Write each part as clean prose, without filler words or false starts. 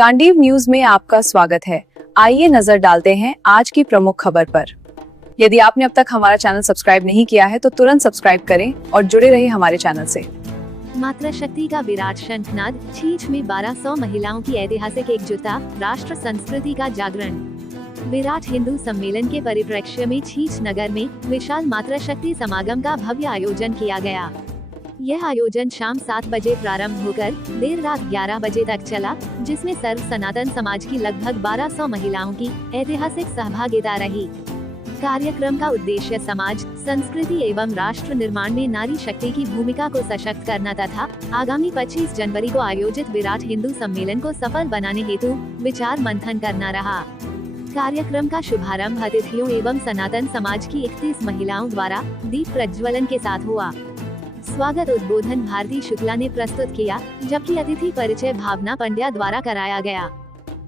Gandiv news में आपका स्वागत है। आइए नजर डालते हैं आज की प्रमुख खबर पर। यदि आपने अब तक हमारा चैनल सब्सक्राइब नहीं किया है तो तुरंत सब्सक्राइब करें और जुड़े रहिए हमारे चैनल से। मातृशक्ति का विराट शंखनाद, छींच में 1200 महिलाओं की ऐतिहासिक एकजुटता, राष्ट्र संस्कृति का जागरण। विराट हिंदू सम्मेलन के परिप्रेक्ष्य में छींच नगर में विशाल मातृशक्ति समागम का भव्य आयोजन किया गया। यह आयोजन शाम 7 बजे प्रारंभ होकर देर रात 11 बजे तक चला, जिसमें सर्व सनातन समाज की लगभग 1200 महिलाओं की ऐतिहासिक सहभागिता रही। कार्यक्रम का उद्देश्य समाज, संस्कृति एवं राष्ट्र निर्माण में नारी शक्ति की भूमिका को सशक्त करना तथा आगामी 25 जनवरी को आयोजित विराट हिंदू सम्मेलन को सफल बनाने हेतु विचार मंथन करना रहा। कार्यक्रम का शुभारंभ अतिथियों एवं सनातन समाज की 31 महिलाओं द्वारा दीप प्रज्वलन के साथ हुआ। स्वागत उद्बोधन भारती शुक्ला ने प्रस्तुत किया, जबकि अतिथि परिचय भावना पंड्या द्वारा कराया गया।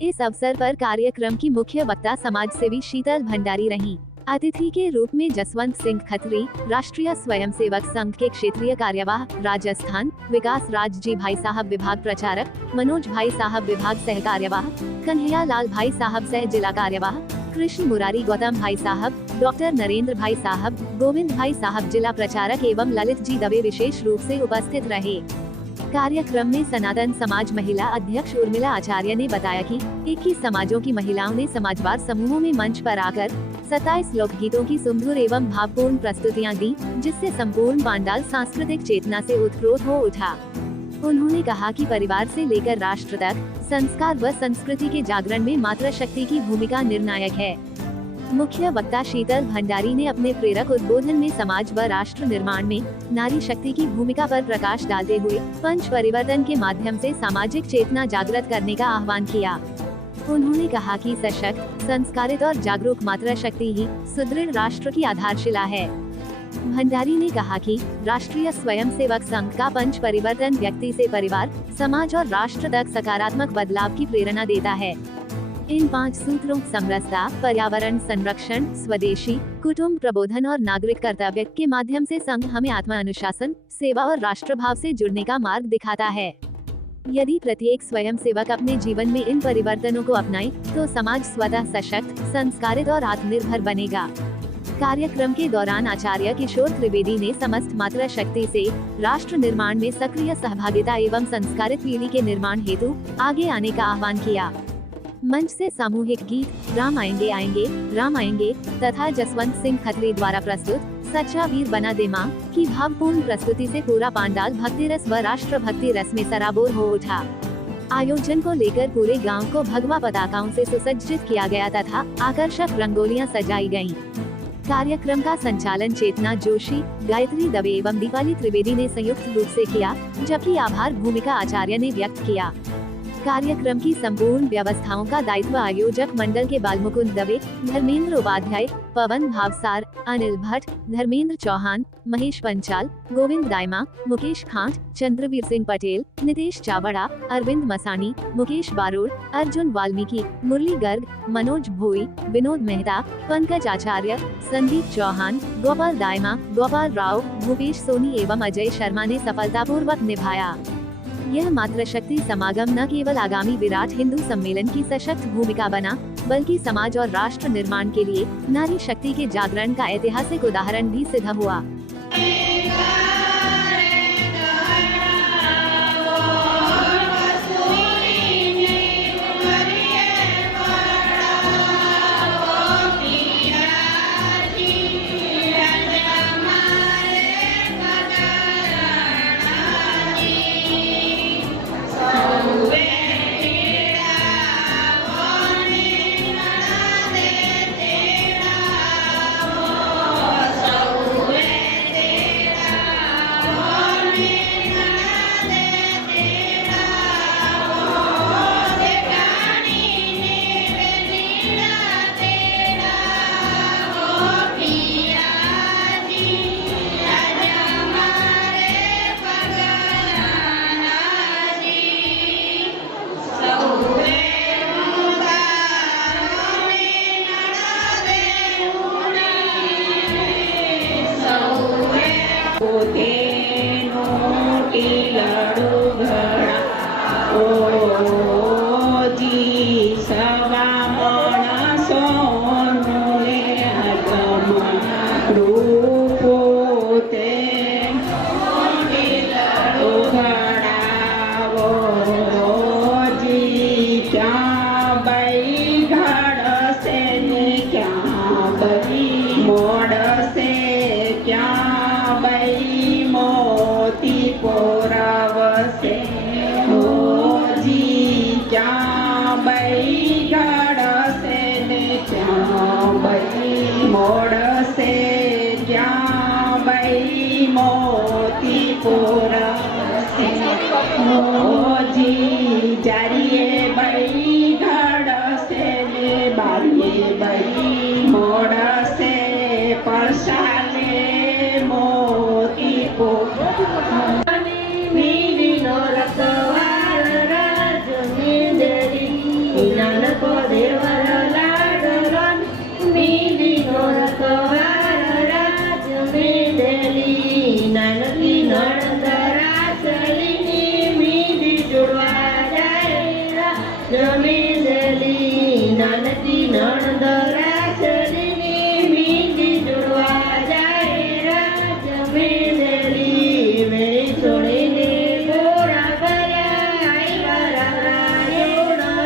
इस अवसर पर कार्यक्रम की मुख्य वक्ता समाज सेवी शीतल भंडारी रहीं। अतिथि के रूप में जसवंत सिंह खत्री, राष्ट्रीय स्वयंसेवक संघ के क्षेत्रीय कार्यवाह राजस्थान, विकास राज जी भाई साहब विभाग प्रचारक, मनोज भाई साहब विभाग सह कार्यवाह, कन्हैया लाल भाई साहब सह जिला कार्यवाह, कृष्ण मुरारी गौतम भाई साहब, डॉक्टर नरेंद्र भाई साहब, गोविंद भाई साहब जिला प्रचारक एवं ललित जी दवे विशेष रूप से उपस्थित रहे। कार्यक्रम में सनातन समाज महिला अध्यक्ष उर्मिला आचार्य ने बताया कि 21 समाजों की महिलाओं ने समाजवार समूहों में मंच पर आकर 27 लोकगीतों की सुमधुर एवं भावपूर्ण प्रस्तुतियां दी, जिससे संपूर्ण पांडाल सांस्कृतिक चेतना से उत्प्रोत हो उठा। उन्होंने कहा कि परिवार से लेकर राष्ट्र तक संस्कार व संस्कृति के जागरण में मातृशक्ति की भूमिका निर्णायक है। मुख्य वक्ता शीतल भंडारी ने अपने प्रेरक उद्बोधन में समाज व राष्ट्र निर्माण में नारी शक्ति की भूमिका पर प्रकाश डालते हुए पंच परिवर्तन के माध्यम से सामाजिक चेतना जागृत करने का आह्वान किया। उन्होंने कहा कि सशक्त, संस्कारित और जागरूक मातृशक्ति ही सुदृढ़ राष्ट्र की आधारशिला है। भंडारी ने कहा कि राष्ट्रीय स्वयंसेवक संघ का पंच परिवर्तन व्यक्ति से परिवार, समाज और राष्ट्र तक सकारात्मक बदलाव की प्रेरणा देता है। इन 5 सूत्रों समरसता, पर्यावरण संरक्षण, स्वदेशी, कुटुंब प्रबोधन और नागरिक कर्तव्य के माध्यम से संघ हमें आत्म अनुशासन, सेवा और राष्ट्रभाव से जुड़ने का मार्ग दिखाता है। यदि प्रत्येक स्वयंसेवक अपने जीवन में इन परिवर्तनों को अपनाए तो समाज स्वतः सशक्त, संस्कारित और आत्मनिर्भर बनेगा। कार्यक्रम के दौरान आचार्य किशोर त्रिवेदी ने समस्त मातृशक्ति से राष्ट्र निर्माण में सक्रिय सहभागिता एवं संस्कारित पीढ़ी के निर्माण हेतु आगे आने का आह्वान किया। मंच से सामूहिक गीत राम आएंगे तथा जसवंत सिंह खत्री द्वारा प्रस्तुत सच्चा वीर बना दे मां की भावपूर्ण प्रस्तुति से पूरा पांडाल भक्ति रस व राष्ट्र भक्ति रस में सराबोर हो उठा। आयोजन को लेकर पूरे गांव को भगवा पताकाओं से सुसज्जित किया गया तथा आकर्षक रंगोलियां सजाई गयीं। कार्यक्रम का संचालन चेतना जोशी, गायत्री दवे एवं दीपाली त्रिवेदी ने संयुक्त रूप से किया, जबकि आभार भूमिका आचार्य ने व्यक्त किया। कार्यक्रम की संपूर्ण व्यवस्थाओं का दायित्व आयोजक मंडल के बालमुकुंद दवे, धर्मेंद्र उपाध्याय, पवन भावसार, अनिल भट्ट, धर्मेंद्र चौहान, महेश पंचाल, गोविंद दायमा, मुकेश खांट, चंद्रवीर सिंह पटेल, नितेश चावड़ा, अरविंद मसानी, मुकेश बारोड़, अर्जुन वाल्मीकि, मुरली गर्ग, मनोज भोई, विनोद मेहता, पंकज आचार्य, संदीप चौहान, गोपाल दायमा, गोपाल राव, भूपेश सोनी एवं अजय शर्मा ने सफलतापूर्वक निभाया। यह मातृशक्ति समागम न केवल आगामी विराट हिंदू सम्मेलन की सशक्त भूमिका बना, बल्कि समाज और राष्ट्र निर्माण के लिए नारी शक्ति के जागरण का ऐतिहासिक उदाहरण भी सिद्ध हुआ। બઈ મોડસે ક્યાં બઈ મોતી પોરાવશે હોજી ક્યાં બઈ ઘડશે ને ક્યાં બઈ મોડસે ક્યાં બઈ મોતી પોરાવશે હોજી જારીએ બઈ ઘડશે ને બારીએ બઈ મોડસે પરસાલે મોતી પોરાવશે મીડીનો રખવાર રાજ મેંદડી નાનકો દેવર લાડરન મીડીનો રખવાર રાજ મેંદડી નાનકી નણંદ રાસલીની મીડી જોડવા જાય રાજ મેંદડી નાનકી નણંદ રાસલીની મીડી જોડવા જાય રાજ મેંદડી મેળી છોડીને ગોરા ભર્યા આવ્યા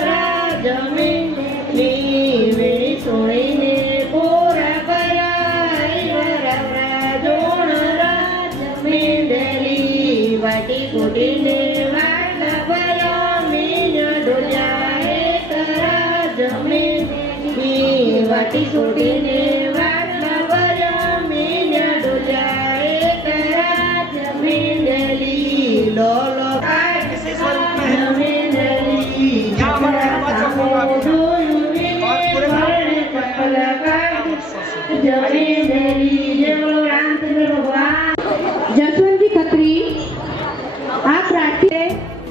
રાજ મેંદડી મેળી છોડીને ગોરા ભર્યા આવ્યા રાજ મેંદડી વાટી કૂટીને વાટલા ભર્યા મીન ડોલ્યા એક રાજ મેંદડી વાટી કૂટીને વાટલા ભર્યા મીન ડોલ્યા એક રાજ મેંદડી લો લો जसवंत जी खत्री आप राष्ट्रीय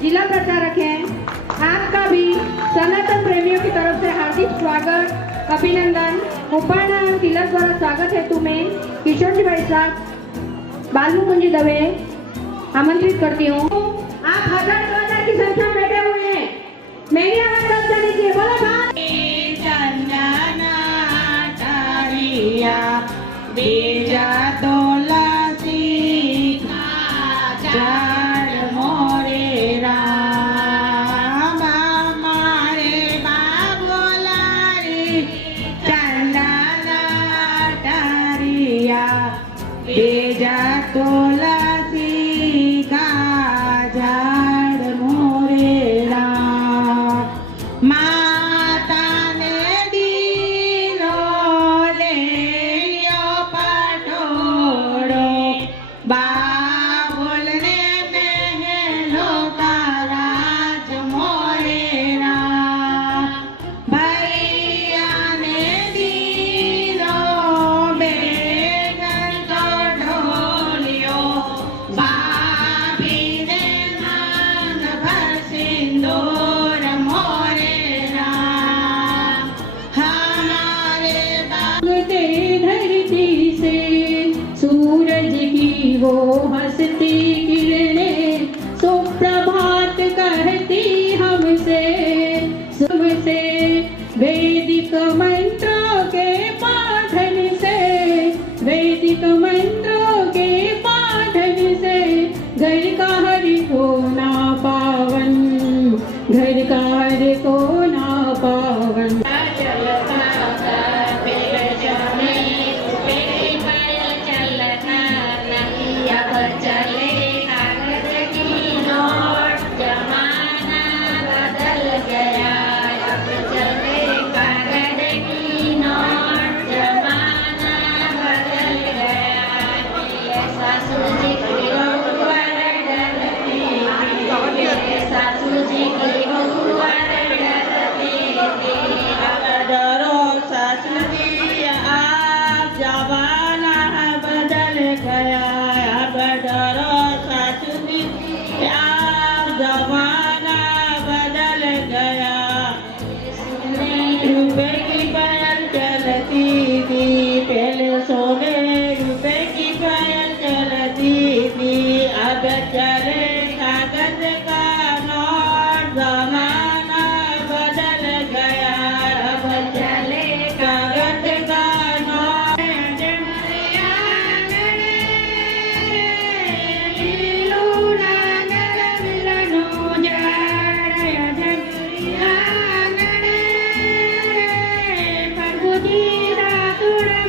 जिला प्रचारक हैं। आपका भी सनातन प्रेमियों की तरफ से हार्दिक स्वागत अभिनंदन उपाना और तिलक द्वारा स्वागत हेतु में किशोर जी भाई साहब बालू कुंजी दवे आमंत्रित करती हूँ। आप 1000-2000 की संख्या में बैठे हुए हैं, मेरी आवाज दब जानी चाहिए। बोलो बीजा तुलसी झाड़ मोरे राम मारे बाबोलारी चंदना टारिया बीजा तुलसी का झाड़ मोरे राम माता ने दीनो ले बाबुल ने महलो ताराज मोरेरा भैया ने दीनो बेगन को ढोलियो बाबी ने मान भर सिंदूर मोरेरा हमारे बाबते धरती से सूरज की वो हंसती किरणें सुप्रभात कहती हमसे सबसे वैदिक मंत्रों के पाठन से वैदिक मंत्रों के पाठन से घर का हर कोना पावन घर का हर कोना पावन जमाना बदल गया रुपए की पायल चलती थी पहले सोने रुपए की पायल चलती थी अब चले कागज का नोट जमाना बदल गया अब चले कागज का नोट Pagudira tura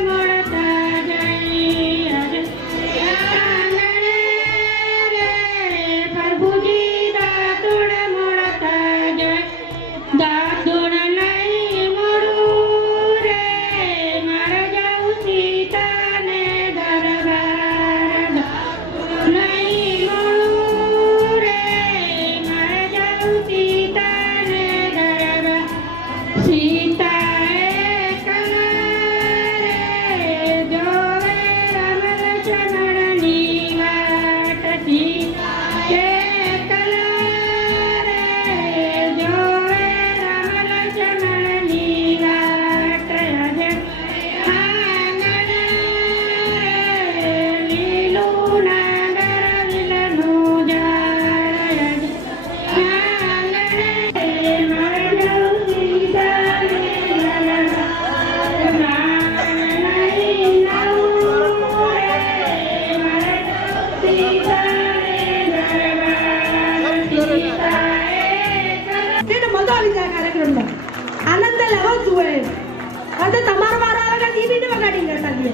દે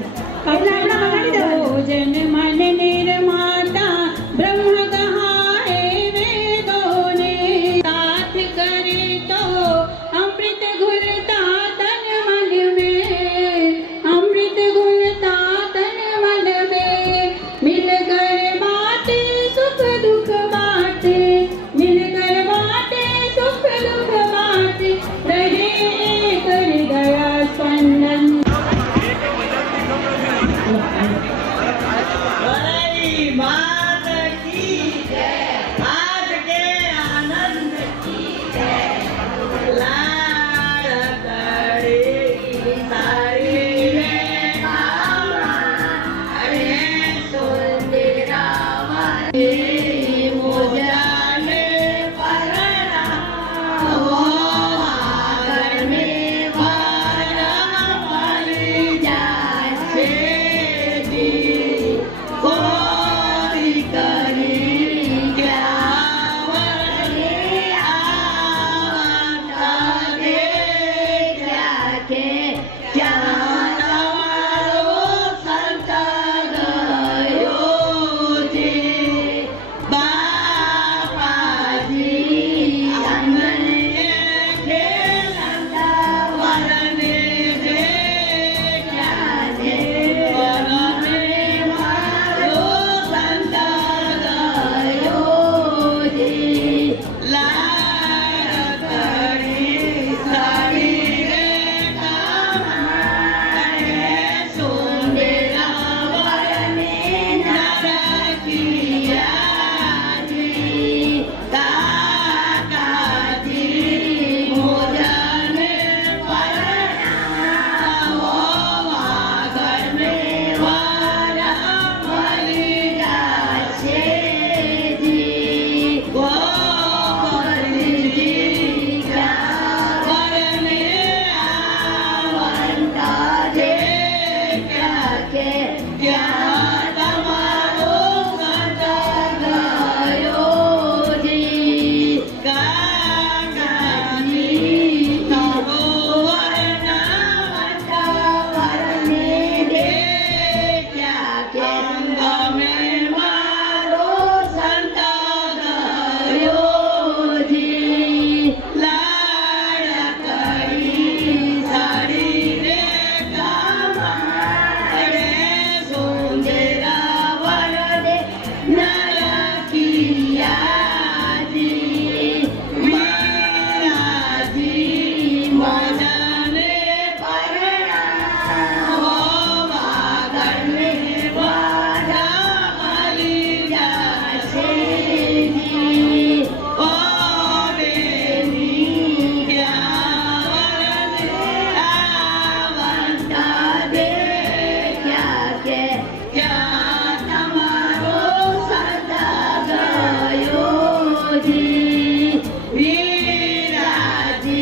એટલે આપણે વગાડી દેવાનું ભોજન મન નિર્માતા બ્રહ્મ કહાએ વેદોને સાથ કરે તો અમૃત ઘુલતા તન મન में अमृत घुलता तन मन में मिल कर बाटे सुख दुख बाटे मिल कर बाटे सुख दुख बाटे रहे एक हृदय स्पंदन मात की जय आज के आनंद की जय लाड़ करे सारी रे अरे सुंदरावती मोजाने परना वो आगर में वारा मरी जाए दी कोरी करी क्या वरने आवता दे क्या के क्या તમારો સંત ગયો છે બાપાજી અમને ખેલતા વરને દે क्या છે વરને મારો સંત ગયો છે લાડ કરી સાડી રે કામણે સુંદરા વરને નરકિયા જી કાકાજી મોજાને પરણાવો આગળ में वारा मरी जाશે જી ગોપરજી क्या वरने आवंता दे क्या के क्या તમારો સંત ગયો જી કાકાજી તારો વર્ણવંત વરને દે क्या के અંગમે મારો સંત ગયો જી લાડ કરી સાડી રે કામણે સુંદરા વરને નરકિયા જી મિયાજી મોજાને પરણાવો આગળ में वारा मरी जाશે જી ઓ બેની क्या वरने आवंता दे क्या के क्या તમારો સંત ગયો જી વીરાજી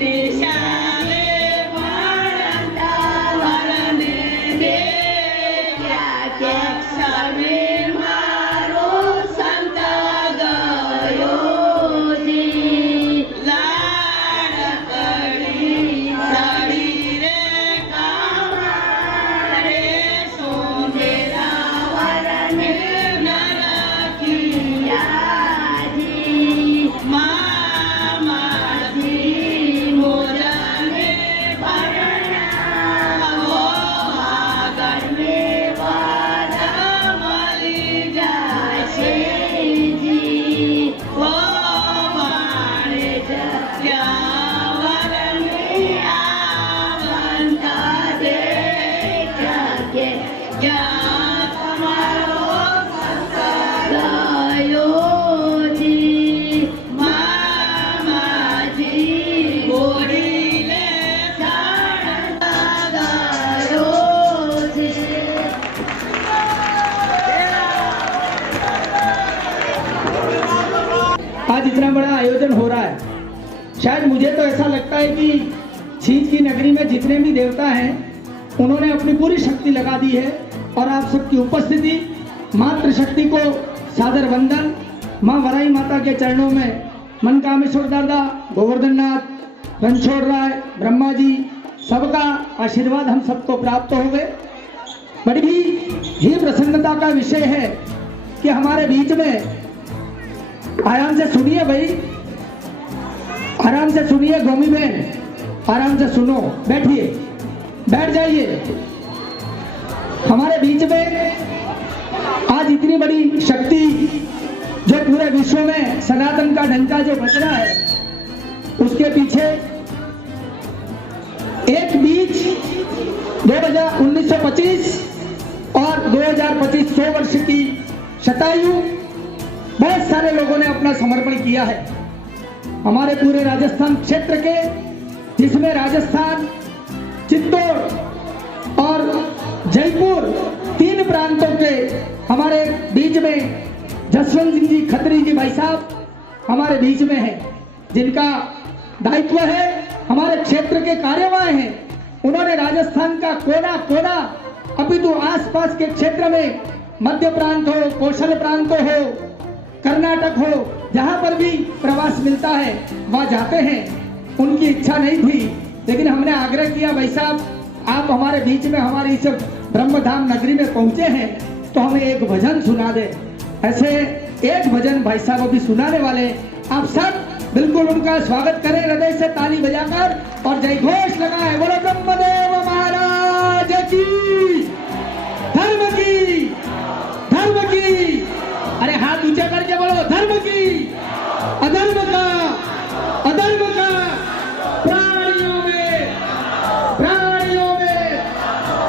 નિશાને ભણતા વરને દે क्या के સમે મારો સંત ગયો જી લાડ કરી સાડી રે કામણે સુંદરા વરને નરકિયા જી મામાજી મોજાને પરણાવો આગળ में वारा मरी जाશે જી ઓ માણે क्या वरने आवंता दे क्या के क्या તમારો સંત ગયો જી મામાજી બોડીલે સાડતા ગયો જી आज इतना बड़ा आयोजन हो रहा है, शायद मुझे तो ऐसा लगता है कि छींच की नगरी में जितने भी देवता हैं उन्होंने अपनी पूरी शक्ति लगा दी है और आप सबकी उपस्थिति मातृशक्ति को सादर वंदन। माँ वराई माता के चरणों में मनकामेश्वर दादा, गोवर्धन नाथ, रणछोड़ राय, ब्रह्मा जी, सबका आशीर्वाद हम सबको प्राप्त हो गए। बड़ी ही प्रसन्नता का विषय है कि हमारे बीच में, आराम से सुनिए भाई, आराम से सुनिए गोमी बहन, आराम से सुनो, बैठिए, बैठ जाइए। हमारे बीच में आज इतनी बड़ी शक्ति जो पूरे विश्व में सनातन का डंका जो बज रहा है, उसके पीछे एक बीच 1925 और 2025 100 वर्ष की शतायु बहुत सारे लोगों ने अपना समर्पण किया है। हमारे पूरे राजस्थान क्षेत्र के, जिसमें राजस्थान, चित्तौड़ और जयपुर, 3 प्रांतों के हमारे बीच में जसवंत सिंह जी खत्री जी भाई साहब हमारे बीच में हैं, जिनका दायित्व है, हमारे क्षेत्र के कार्यवाह हैं। उन्होंने राजस्थान का कोना कोना, अपितु आसपास के क्षेत्र में, मध्य प्रांत हो, कौशल प्रांत हो, कर्नाटक हो, जहां पर भी प्रवास मिलता है वहां जाते हैं। उनकी इच्छा नहीं थी, लेकिन हमने आग्रह किया, भाई साहब आप हमारे बीच में, हमारी इस ब्रह्मधाम नगरी में पहुंचे हैं, तो हमें एक भजन सुना दे। ऐसे एक भजन भाई साहब अभी सुनाने वाले, आप सब बिल्कुल उनका स्वागत करें हृदय से ताली बजाकर और जय घोष लगाए। बोलो ब्रह्मदेव महाराज की, धर्म की, धर्म की। अरे हाथ ऊंचा करके बोलो, धर्म की, अधर्म का, अधर्म का, प्राणियों में, प्राणियों में,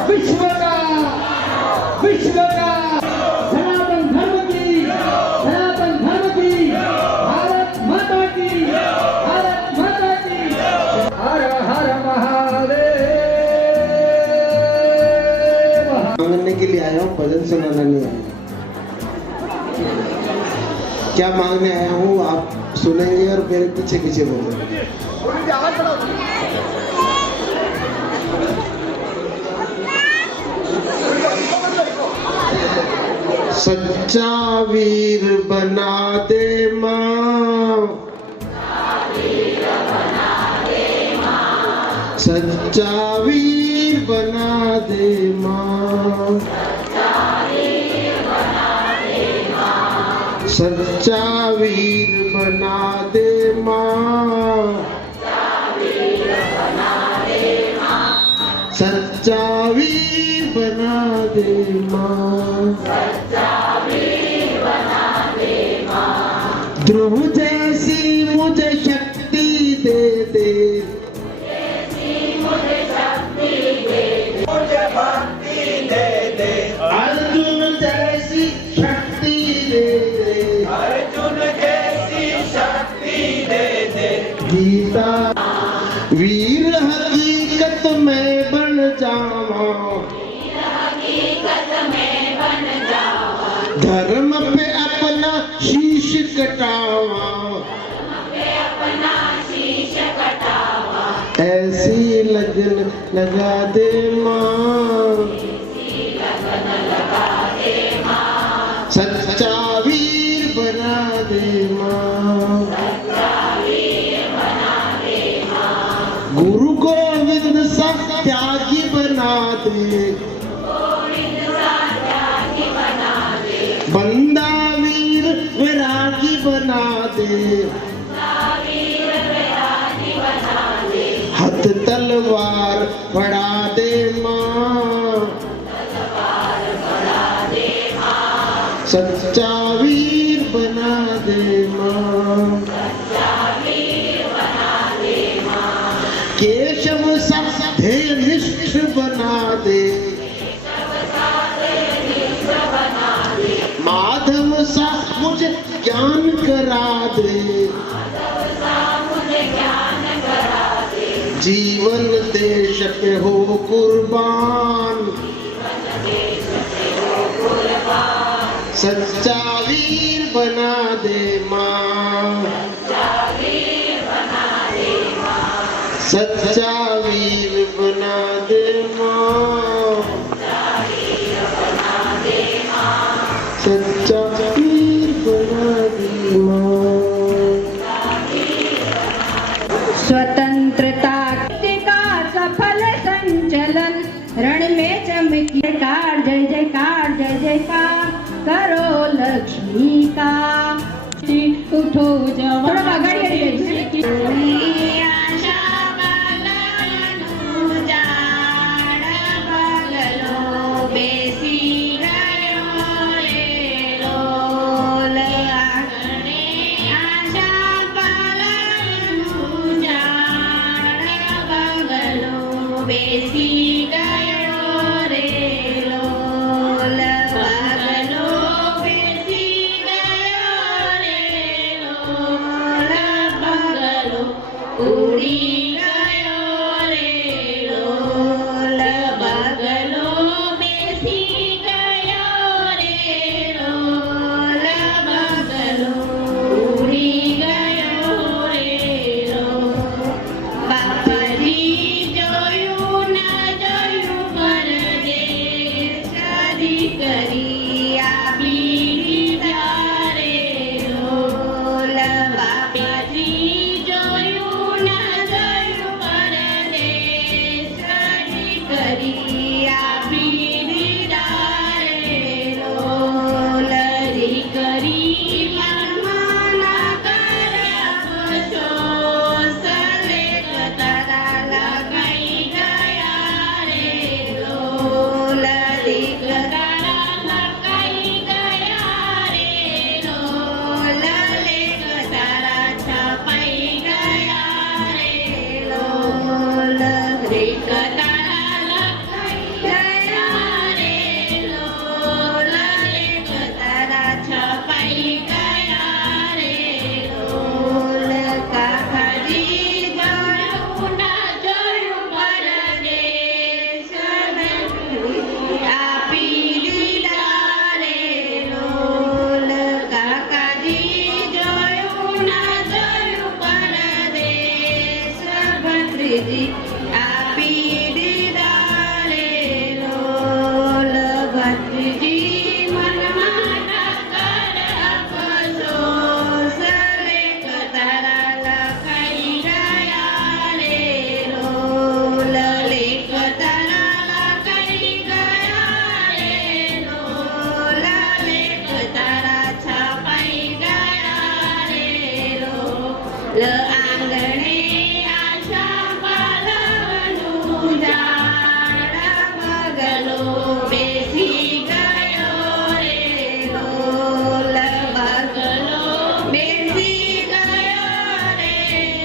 विश्व का, विश्व का, सनातन धर्म की, सनातन धर्म की, भारत माता की, भारत माता की। हर हर महादेव। मांगने के लिए आया हूँ, भजन सुनाना नहीं आया। क्या मांगने आया हूँ आप सुनेंगे और मेरे पीछे पीछे बोलेंगे। सच्चा वीर बना दे माँ, सच्चा वीर बना दे माँ, सच्चा वीर बना दे माँ, सच्चा वीर बना दे माँ, ध्रुव जैसी मुझे शक्ति दे दे, मुझे भक्ति दे दे, अर्जुन जैसी शक्ति दे दे, अर्जुन जैसी शक्ति दे दे, गीता वीर हकीकत में बन जावा, धर्म पे अपना शीश कटावा, ऐसी लगन लगा दे माँ, सच्चा वीर बना दे माँ, गुरु गोविंद सा त्यागी बना दे, बंदा वीर वैरागी बना दे, हथ तलवार बढ़ा दे माँ, सच्चा वीर बना दे माँ, केशव सा ध्येय निष्ठ बना दे, माधव सा मुझे ज्ञान करा दे, जीवन देश पे हो कुर्बान, सच्चा वीर बना दे माँ, सच्चा वीर बना दे माँ, सच्चा वीर बना दे माँ। स्वतंत्रता का सफल अभिनंदन। रण में चमकी जयकार जय जयकार जय जयकार करो लक्ष्मी का। उठो जवान थोड़ा आगाड़ी આવી આશા બાલનું ઝાડ બગલો બેસી ગયો રે લોલ આંગણે આશા બાલનું ઝાડ બગલો બેસી ગયો રે લોલ બગલો બેસી ગયો રે લોલ બગલો ઉડી ગયો રે લોલ બગલો બેસી ગયો રે લોલ બગલો ઉડી ગયો રે લોલ બાપાજી જોયું ના જોયું પરદેશ કરી આપી દીધા રે લોલ બાપાજી જોયું ના જોયું પરદેશ કરી આપી દીધા રે લોલ કરી મનમાં ના કરે અફસોસ લેખ તારા લગાઈ ગયા રે લોલ લેખ તારા લગાઈ ગયા રે લોલ લેખ તારા છપાઈ ગયા રે લોલ લેખ તારા લગાઈ ગયા રે લોલ લેખ તારા છપાઈ ગયા રે લોલ કાકાજી જોયું ના જોયું પરદેશ આપી દીધા રે લોલ કાકાજી જોયું ના જોયું પરદેશ ભત્રીજી આપી દીધા રે લોલ ભત્રીજી મનમાં ના કર અફસોસ લેખ તારા લખાઈ ગયા રે લોલ લેખ તારા લખાઈ ગયા રે લોલ લેખ તારા છપાઈ ગયા રે લોલ આંગણે આશા પાલવનું ઝાડ બગલો બેસી ગયો રે લોલ બગલો બેસી ગયો રે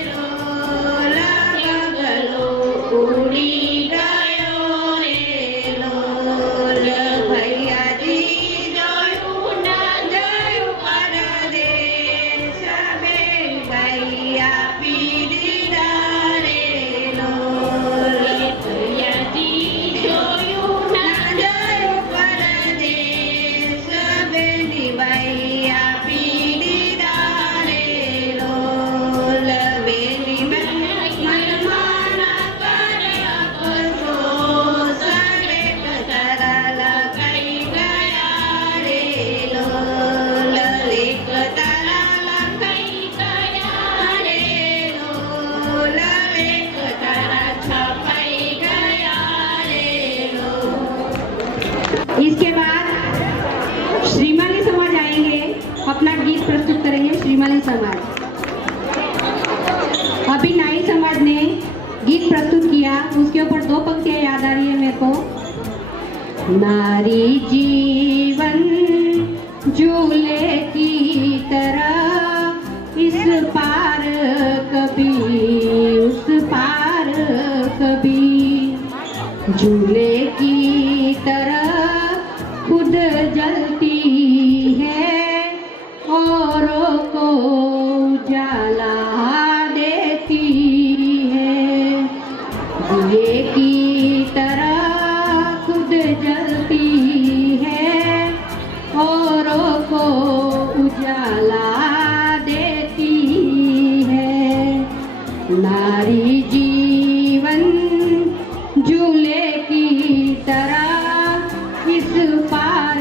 લોલ બગલો ઉડી ગયો રે લોલ ભૈયાજી જોયું ના જોયું પરદેશ બેન ભાઈ આપી દીધા રે લોલ ભૈયાજી જોયું ના જોયું પરદેશ બેન ભાઈ આપી દીધા રે લોલ બેની મનમાં ના કરે અફસોસ લેખ તારા લખાઈ ગયા રે લોલ લેખ તારા લખાઈ ગયા રે લોલ લેખ તારા છપાઈ ગયા રે લોલ। इसके बाद श्रीमाली समाज आएंगे, अपना गीत प्रस्तुत करेंगे। श्रीमाली समाज अभी नाई समाज ने गीत प्रस्तुत किया, उसके ऊपर दो पंक्तियां याद आ रही है मेरे को। नारी जीवन झूले की तरह इस पार कभी उस पार कभी झूले की तरह खुद जलती है औरों को उजाला देती है। दिए की तरह खुद जलती है औरों को उजाला देती है। नारी जीवन झूले की तरह इस पार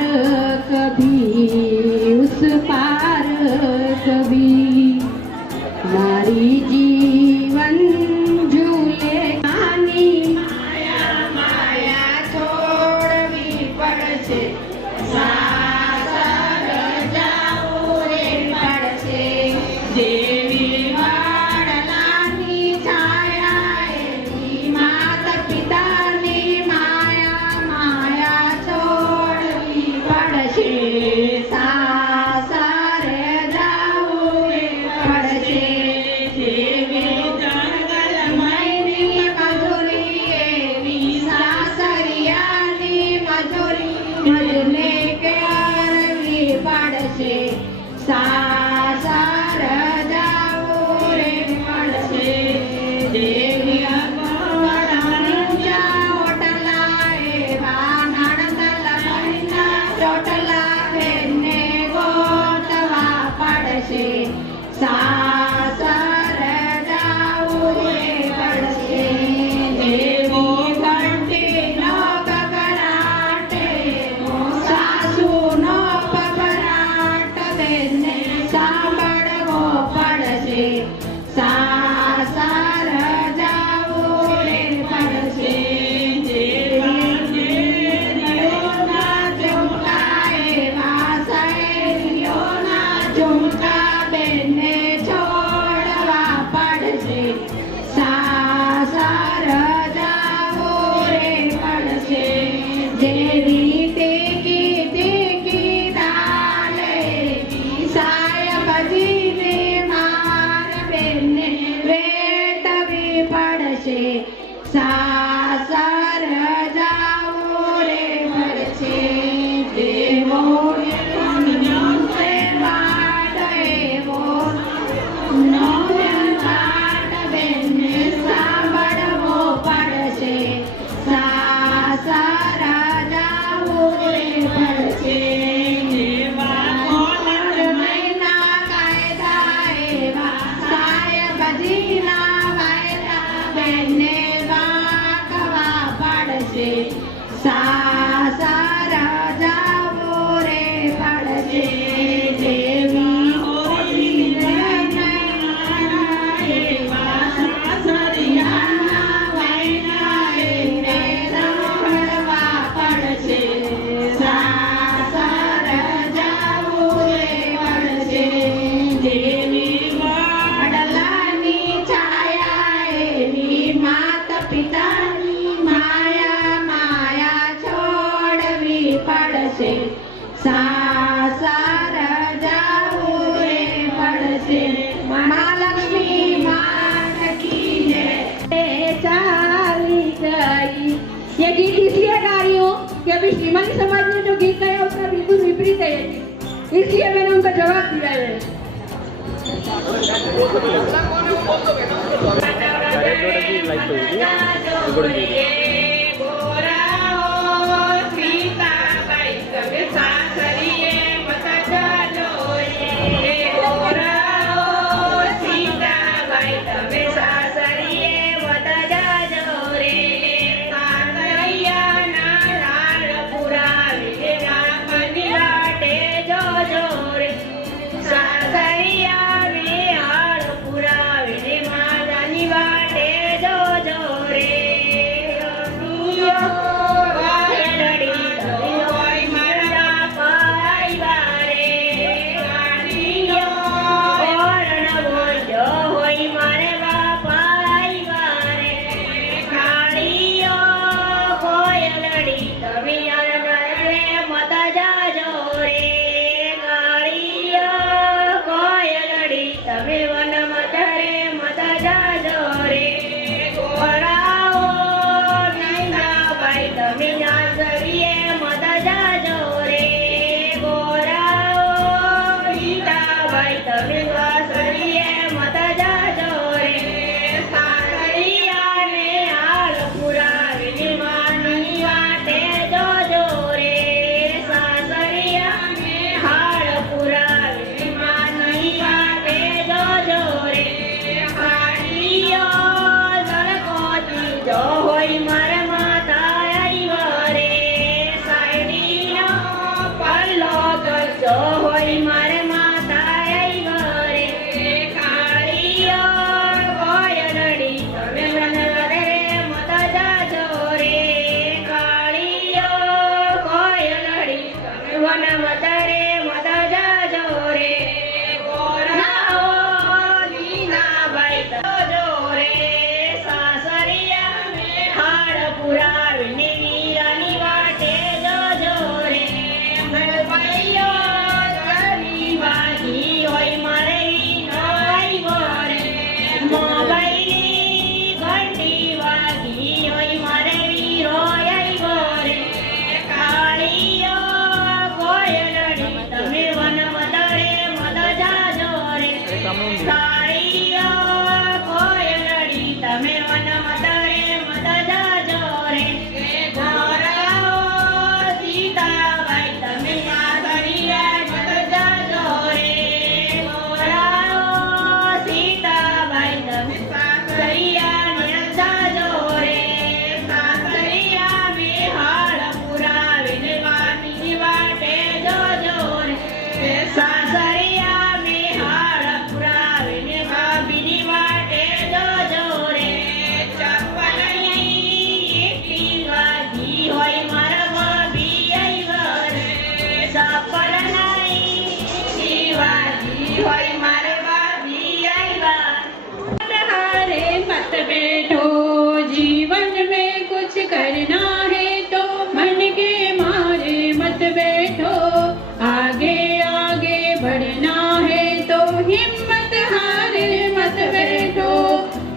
कभी उस पार कभी। नारी जीवन झूले कहानी સાસર જાવો રે પડશે દેવી હોળી એવા સાસરિયાના વૈના એને રખડવા પડશે સાસર જાવો રે પડશે દેવી વડલાની છાયા એવી માત પિતાની માયા માયા છોડવી પડશે સાસર જાવું રે પડશે મહાલક્ષ્મી માત की जय चाली गई। ये गीत इसलिए गा रही हूँ कि अभी श्रीमंत समाज ने जो गीत गाया उसका बिल्कुल विपरीत है ये गीत। इसलिए मैंने उनका जवाब दिया है।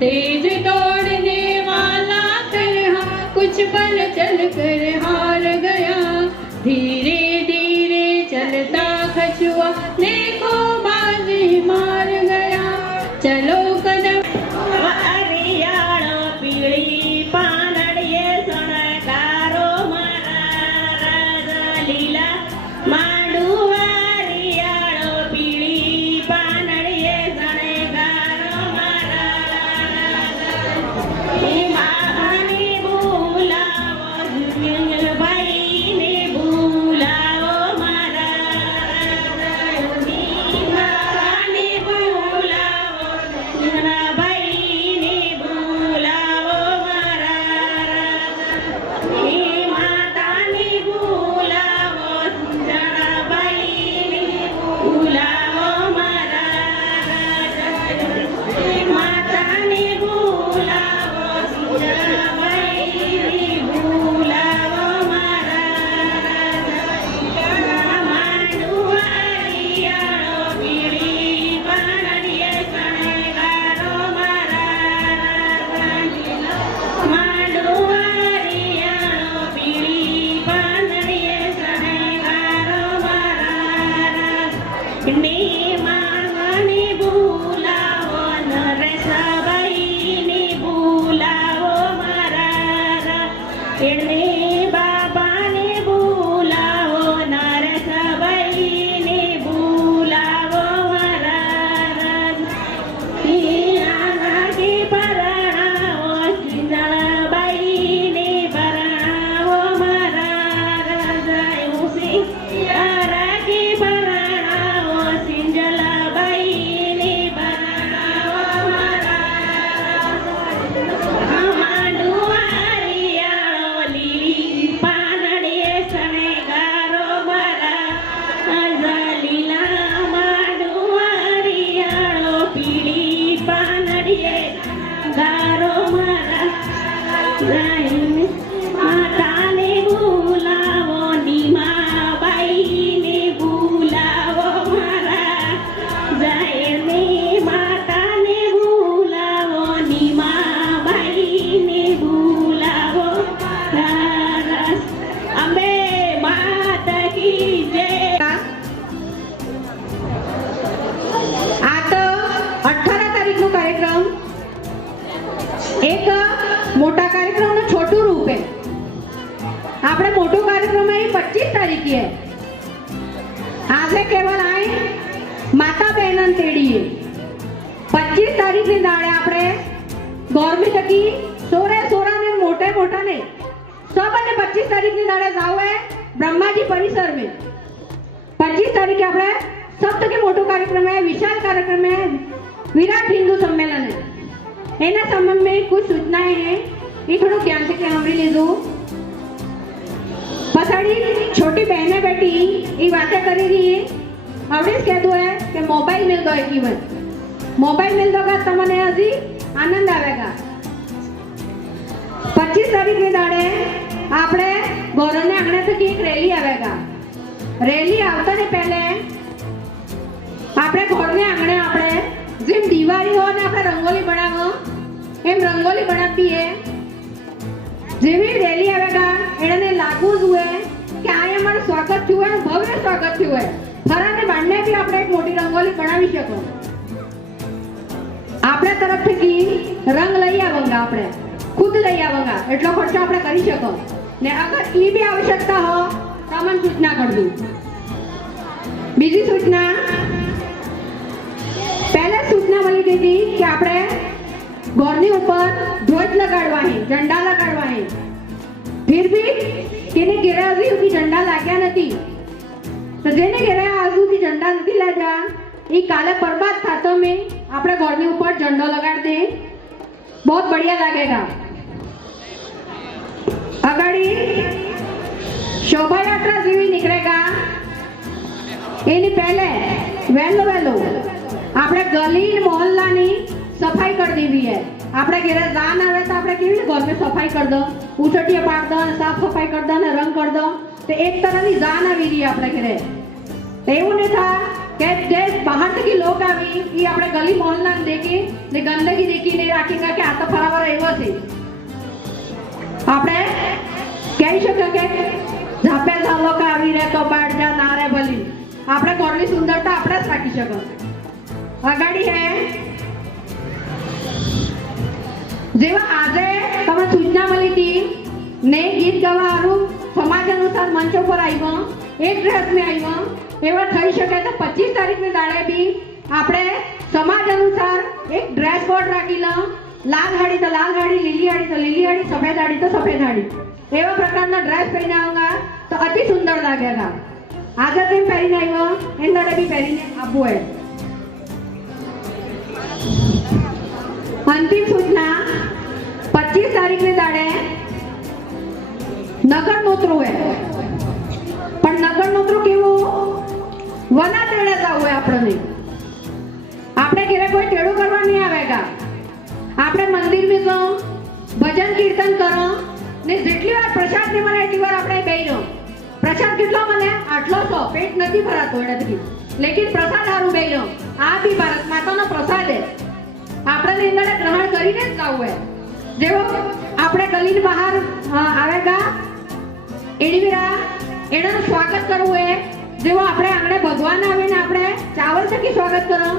तेज दौड़ने वाला तरह कुछ पल चल कर हार गया, धीरे धीरे चलता कछुआ देखो बाजी मार गया। चलो कदम पीड़ी पानड़िए सणकारो महाराज लीला माडुवारियाळो पीड़ी पानड़िए सणकारो महाराज महानी बोलावो આપણે મોટો કાર્યક્રમ है 25 तारीख है આજે કેવલ આઈ માતા બહેનન તેડીએ 25 તારીખ ની દાડે આપણે ગોરમી તકી સોરા ને मोटा ने सब ने 25 तारीख ની દાડે જાવે ब्रह्माजी परिसर में 25 तारीख આપણે सब तक मोटो कार्यक्रम है विशाल कार्यक्रम है विराट हिंदू सम्मेलन है एना संबंध में कुछ सूचनाएं हैं ये थोड़ा ध्यान से सांभળી लीजो पछाड़ी छोटी बहने बेटी ये बातें करी रही है आवड़े कह दो है कि मोबाइल मिल दो एक वन मोबाइल मिल दो का तमने हजी आनंद आवेगा 25 तारीख ની દાડે આપણે ગોરને આંગણે થી એક રેલી આવેગા રેલી આવતા ને પહેલે આપણે ઘરને આંગણે આપણે જેમ દિવાળી હોય ને આપણે રંગોલી બનાવો એમ રંગોલી બનાવીએ જેવી રેલી આવેગા એને લાગવું જોઈએ કે આ અમારું સ્વાગત થયું હોય ભવ્ય સ્વાગત થયું હોય ફરાને બાંધને બી આપણે એક મોટી રંગોલી બનાવી શકો આપણે તરફથી રંગ લઈ આવંગા આપણે खुद લઈ આવંગા એટલો ખર્ચો આપણે કરી શકો ને અગર ઈ બી આવશ્યકતા હો તો અમને સૂચના કરજો બીજી સૂચના પહેલા સૂચના મળી ગઈ હતી કે આપણે ઘરની ઉપર ધ્વજ લગાડવા હે ઝંડા લગાડવા હે फिर भी કેને ઘેરે હજી સુધી ઝંડા લાગ્યા નથી તો જેને ઘેરે હજી સુધી ઝંડા નથી લાગ્યા ઈ કાલે બરબાદ થાતો में આપણે ઘરની ઉપર ઝંડો લગાડ દે बहुत बढ़िया लगेगा अगाड़ी शोभा यात्रा जेवी निकलेगा एनी पहले वेलो આપણે गली मोहल्ला नी सफाई कर देवी है આપણે ઘરે જાન આવે તો આપણે કેવી ઘર में सफाई कर दो ઉછટિયા પાડ દો સાફ सफाई कर दो ને રંગ कर दो तो एक तरह ની જાન આવી રહી આપણે ઘરે એવું ને था કે જે બહાર થી લોક આવી ઈ આપણે ગલી મોહલ્લા ને દેખી ને ગંદકી દેખી ને રાખીને કે આ તો ફરાવર આવ્યો છે આપણે કહી શકે કે ઝાપે લોક આવી રે તો બાડ જા ના રે ભલી આપણે ઘરની સુંદરતા આપણે જ રાખી શકો અગાડી હે જેવા આજે તમે સૂચના મળી હતી ને ગીત ગાવાનું સમાજ અનુસાર મંચ પર આવ્યો એક ડ્રેસ में આવ્યો એવા થઈ શકે તો 25 તારીખ ની દાડે બી આપણે સમાજ અનુસાર એક ડ્રેસ કોડ રાખી લો લાલ હાડી તો લાલ હાડી લીલી હાડી તો લીલી હાડી સફેદ હાડી તો સફેદ હાડી એવા પ્રકારના ડ્રેસ પહેરીને આऊंगा तो अति सुंदर लगेगा આજે તેમ પહેરીને આવ્યો એન દાડે બી પહેરીને આપવું है अंतिम सूचना 25 तारीख ने दाड़े नगर नोतरू है पण नगर नोतरू केवो वना तेड़े जाव है आपणे आपणे घरे कोई तेड़ो करवा नहीं आवेगा आपणे मंदिर में जाओ भजन कीर्तन करो ने जेटली वार प्रसाद ने मळे एटली वार आपणे बेहीनो प्रसाद કેટલો મળે આટલો તો પેટ નથી ભરાતો એનાથી लेकिन प्रसाद हारू बेहीनो आ भी भारत माताનો प्रसाद है આપણે એને ગ્રહણ કરીને જ જાવું હે જેવો આપણે ગલીની બહાર આવેગા એડીવીરા એનું સ્વાગત કરવું હે જેવો આપણે આંગણે ભગવાન આવે ને આપણે ચાવલ થકી સ્વાગત કરો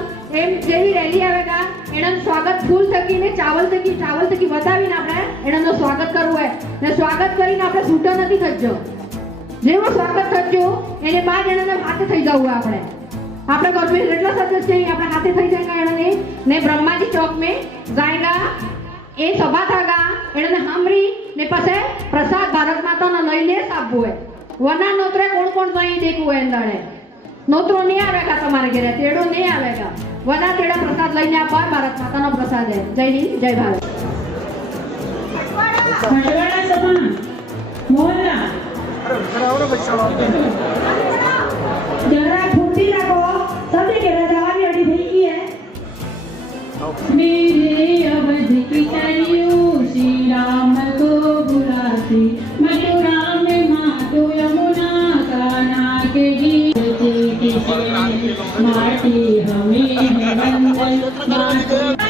એમ જેવી રેલી આવેગા એનું સ્વાગત ફૂલ થકી ને ચાવલ થકી વધાવીને આપણે એનું સ્વાગત કરવું હે ને સ્વાગત કરીને આપણે છૂટો નથી થજો જેવો સ્વાગત થજો એને બાદ એના હાથે થઈ જવું આપણે આપણે घर में કેટલા સદસ્ય છે આપણે હાથે થઈ જાયગા એણે ને બ્રહ્માજી ચોક में जाएगा એ સભા થાગા એણે હામરી ને પાસે પ્રસાદ ભારત માતાનો લઈને આપવું હે વના નોતરે કોણ જાય દેખવું હે અંદાડે નોતરો નહીં આવેગા તમારે ઘરે તેડો નહીં આવેગા વના તેડા પ્રસાદ લઈને આપવા ભારત માતાનો પ્રસાદ હે જય हिंद जय भारत खंडवाड़ा सभा मोहल्ला जरा फूटी रखो सभी के रजावानी अड़ी થઈ ગઈ है मेरे अवध की कलियों श्री राम को बुलाती मथुरा में मातो यमुना का नाग गीत माटी हमें वंदन मातो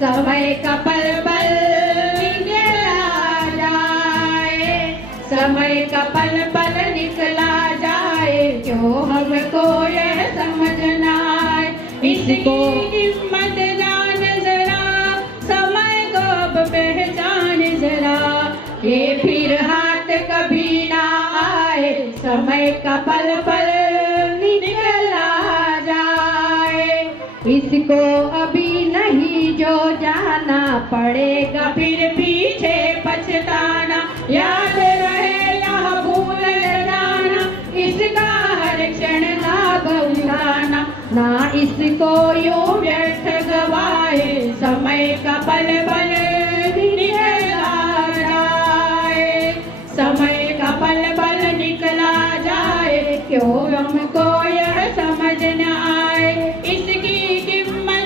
समय का पल पल निकला जाए, समय का पल पल निकला जाए, क्यों हमको यह समझना है, इसको हिम्मत जान जरा, समय को अब पहचान जरा, ये फिर हाथ कभी ना आए, समय का पल पल निकला जाए, इसको अभी नहीं जो जाना, पड़ेगा फिर पीछे पछताना, याद रहे यह भूल न जाना, इसका हर क्षण ना भूलाना, ना इसको यूं व्यर्थ गवाए, समय का पल पल निकला जाए, समय का पल पल निकला जाए, क्यों हमको यह समझ न आए, इसकी कीमत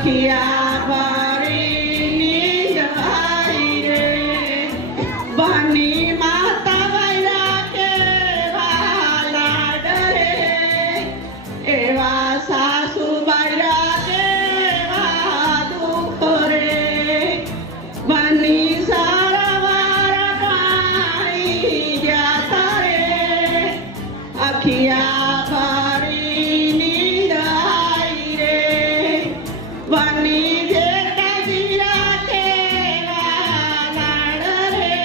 अखिया भरी नींद आई रे बनी माता वैया के वाला डरे एवा सासू वैया के दुख रे बनी सारवार पाई जाता रे अखिया भरी नींद आई रे बनी जेठा जिया के लाड़ रे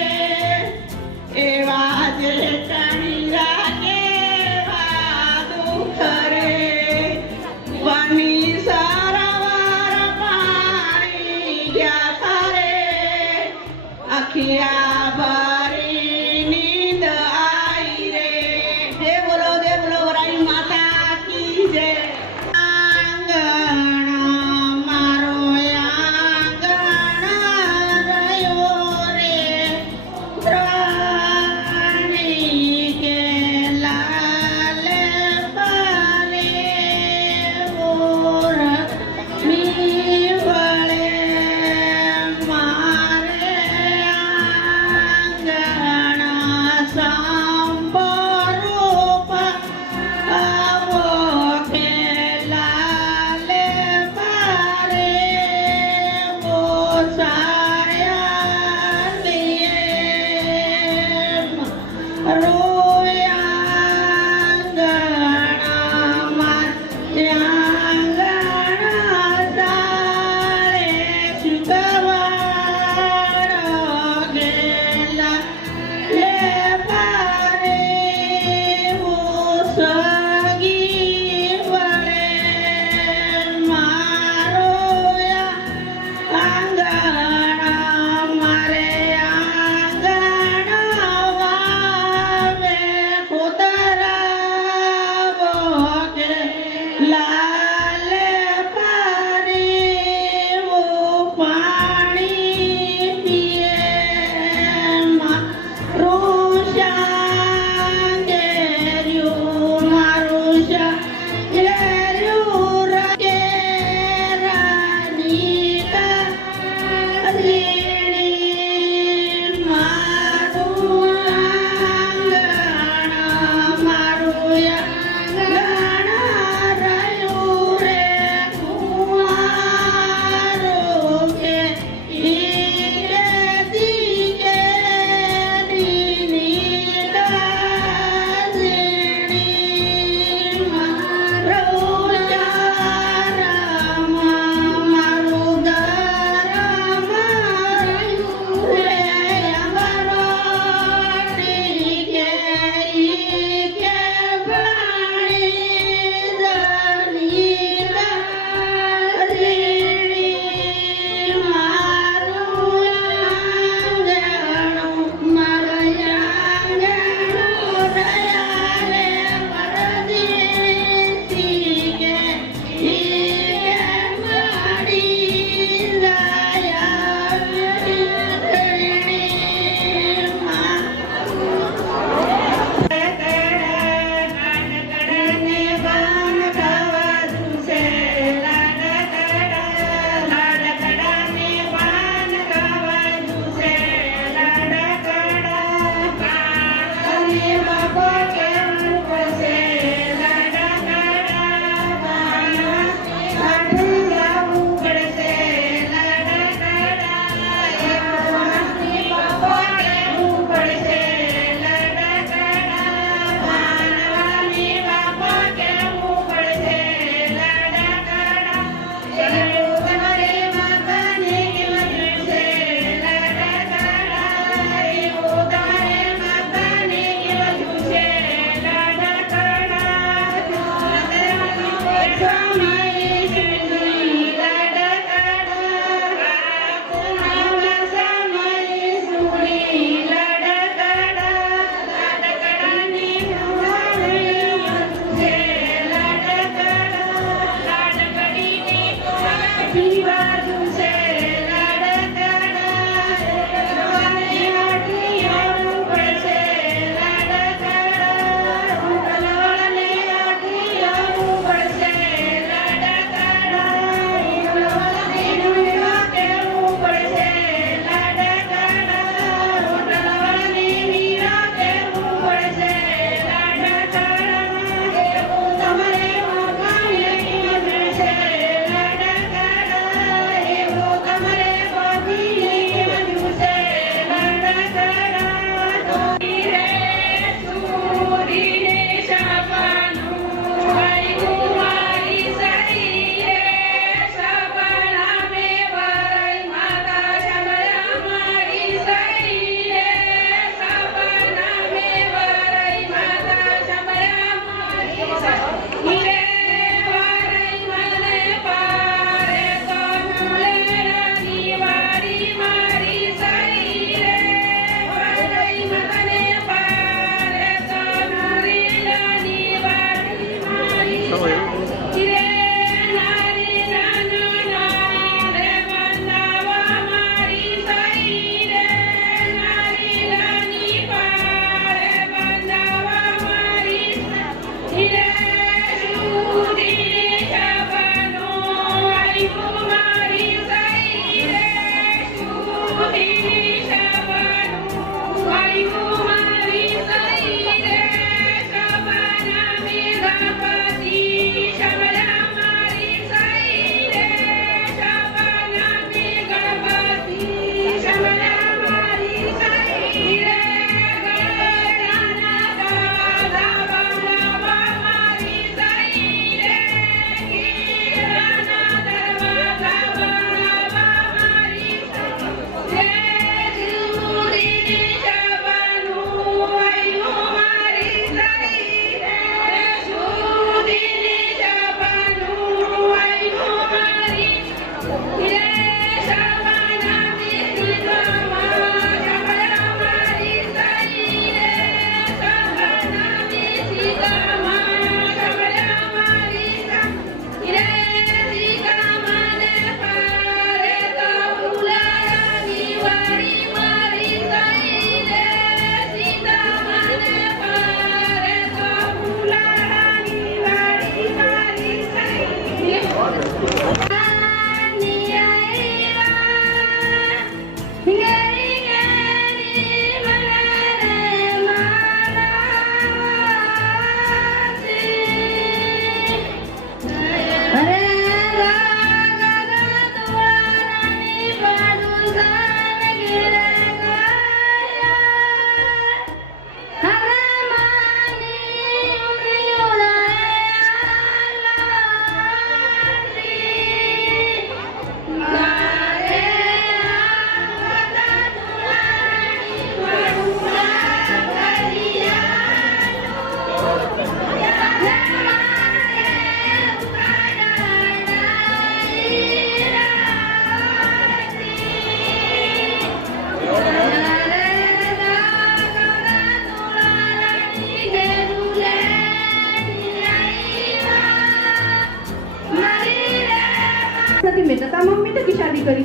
मम्मी तक की शादी करी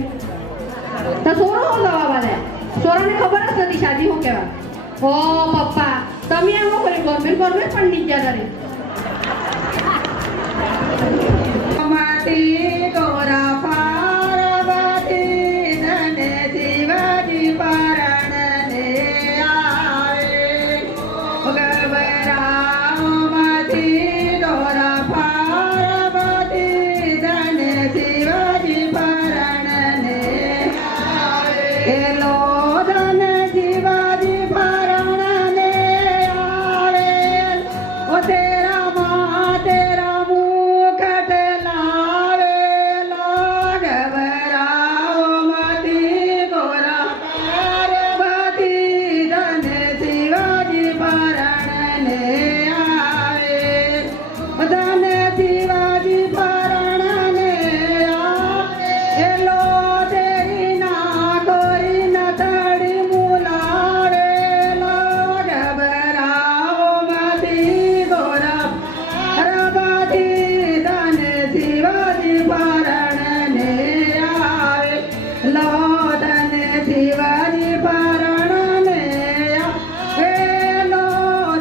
तो सोरो हो जवाब आला सोरा ने खबर असती शादी हो केवा ओ पप्पा तमी आमो करे गवर्नमेंट पण नहीं ज्यादा रे माटी तोरा पार्वती धने शिवाजी पारणने आवे गबराओ माटी तोरा पार्वती धने शिवाजी पारणने आवे एलो धने शिवाजी पारणने आवे ओ तेरा मुखट लावे लोग घबराओ मती गोरा पार्वती धन शिवाजी पारणने आवे धन शिवाजी पारणने आवे एलो तेरी ना कोरी न तड़ी मुलावे लोग घबराओ मती गोरा पार्वती धन शिवाजी पारणने आवे लो धन शिवाजी पारणने आवे लो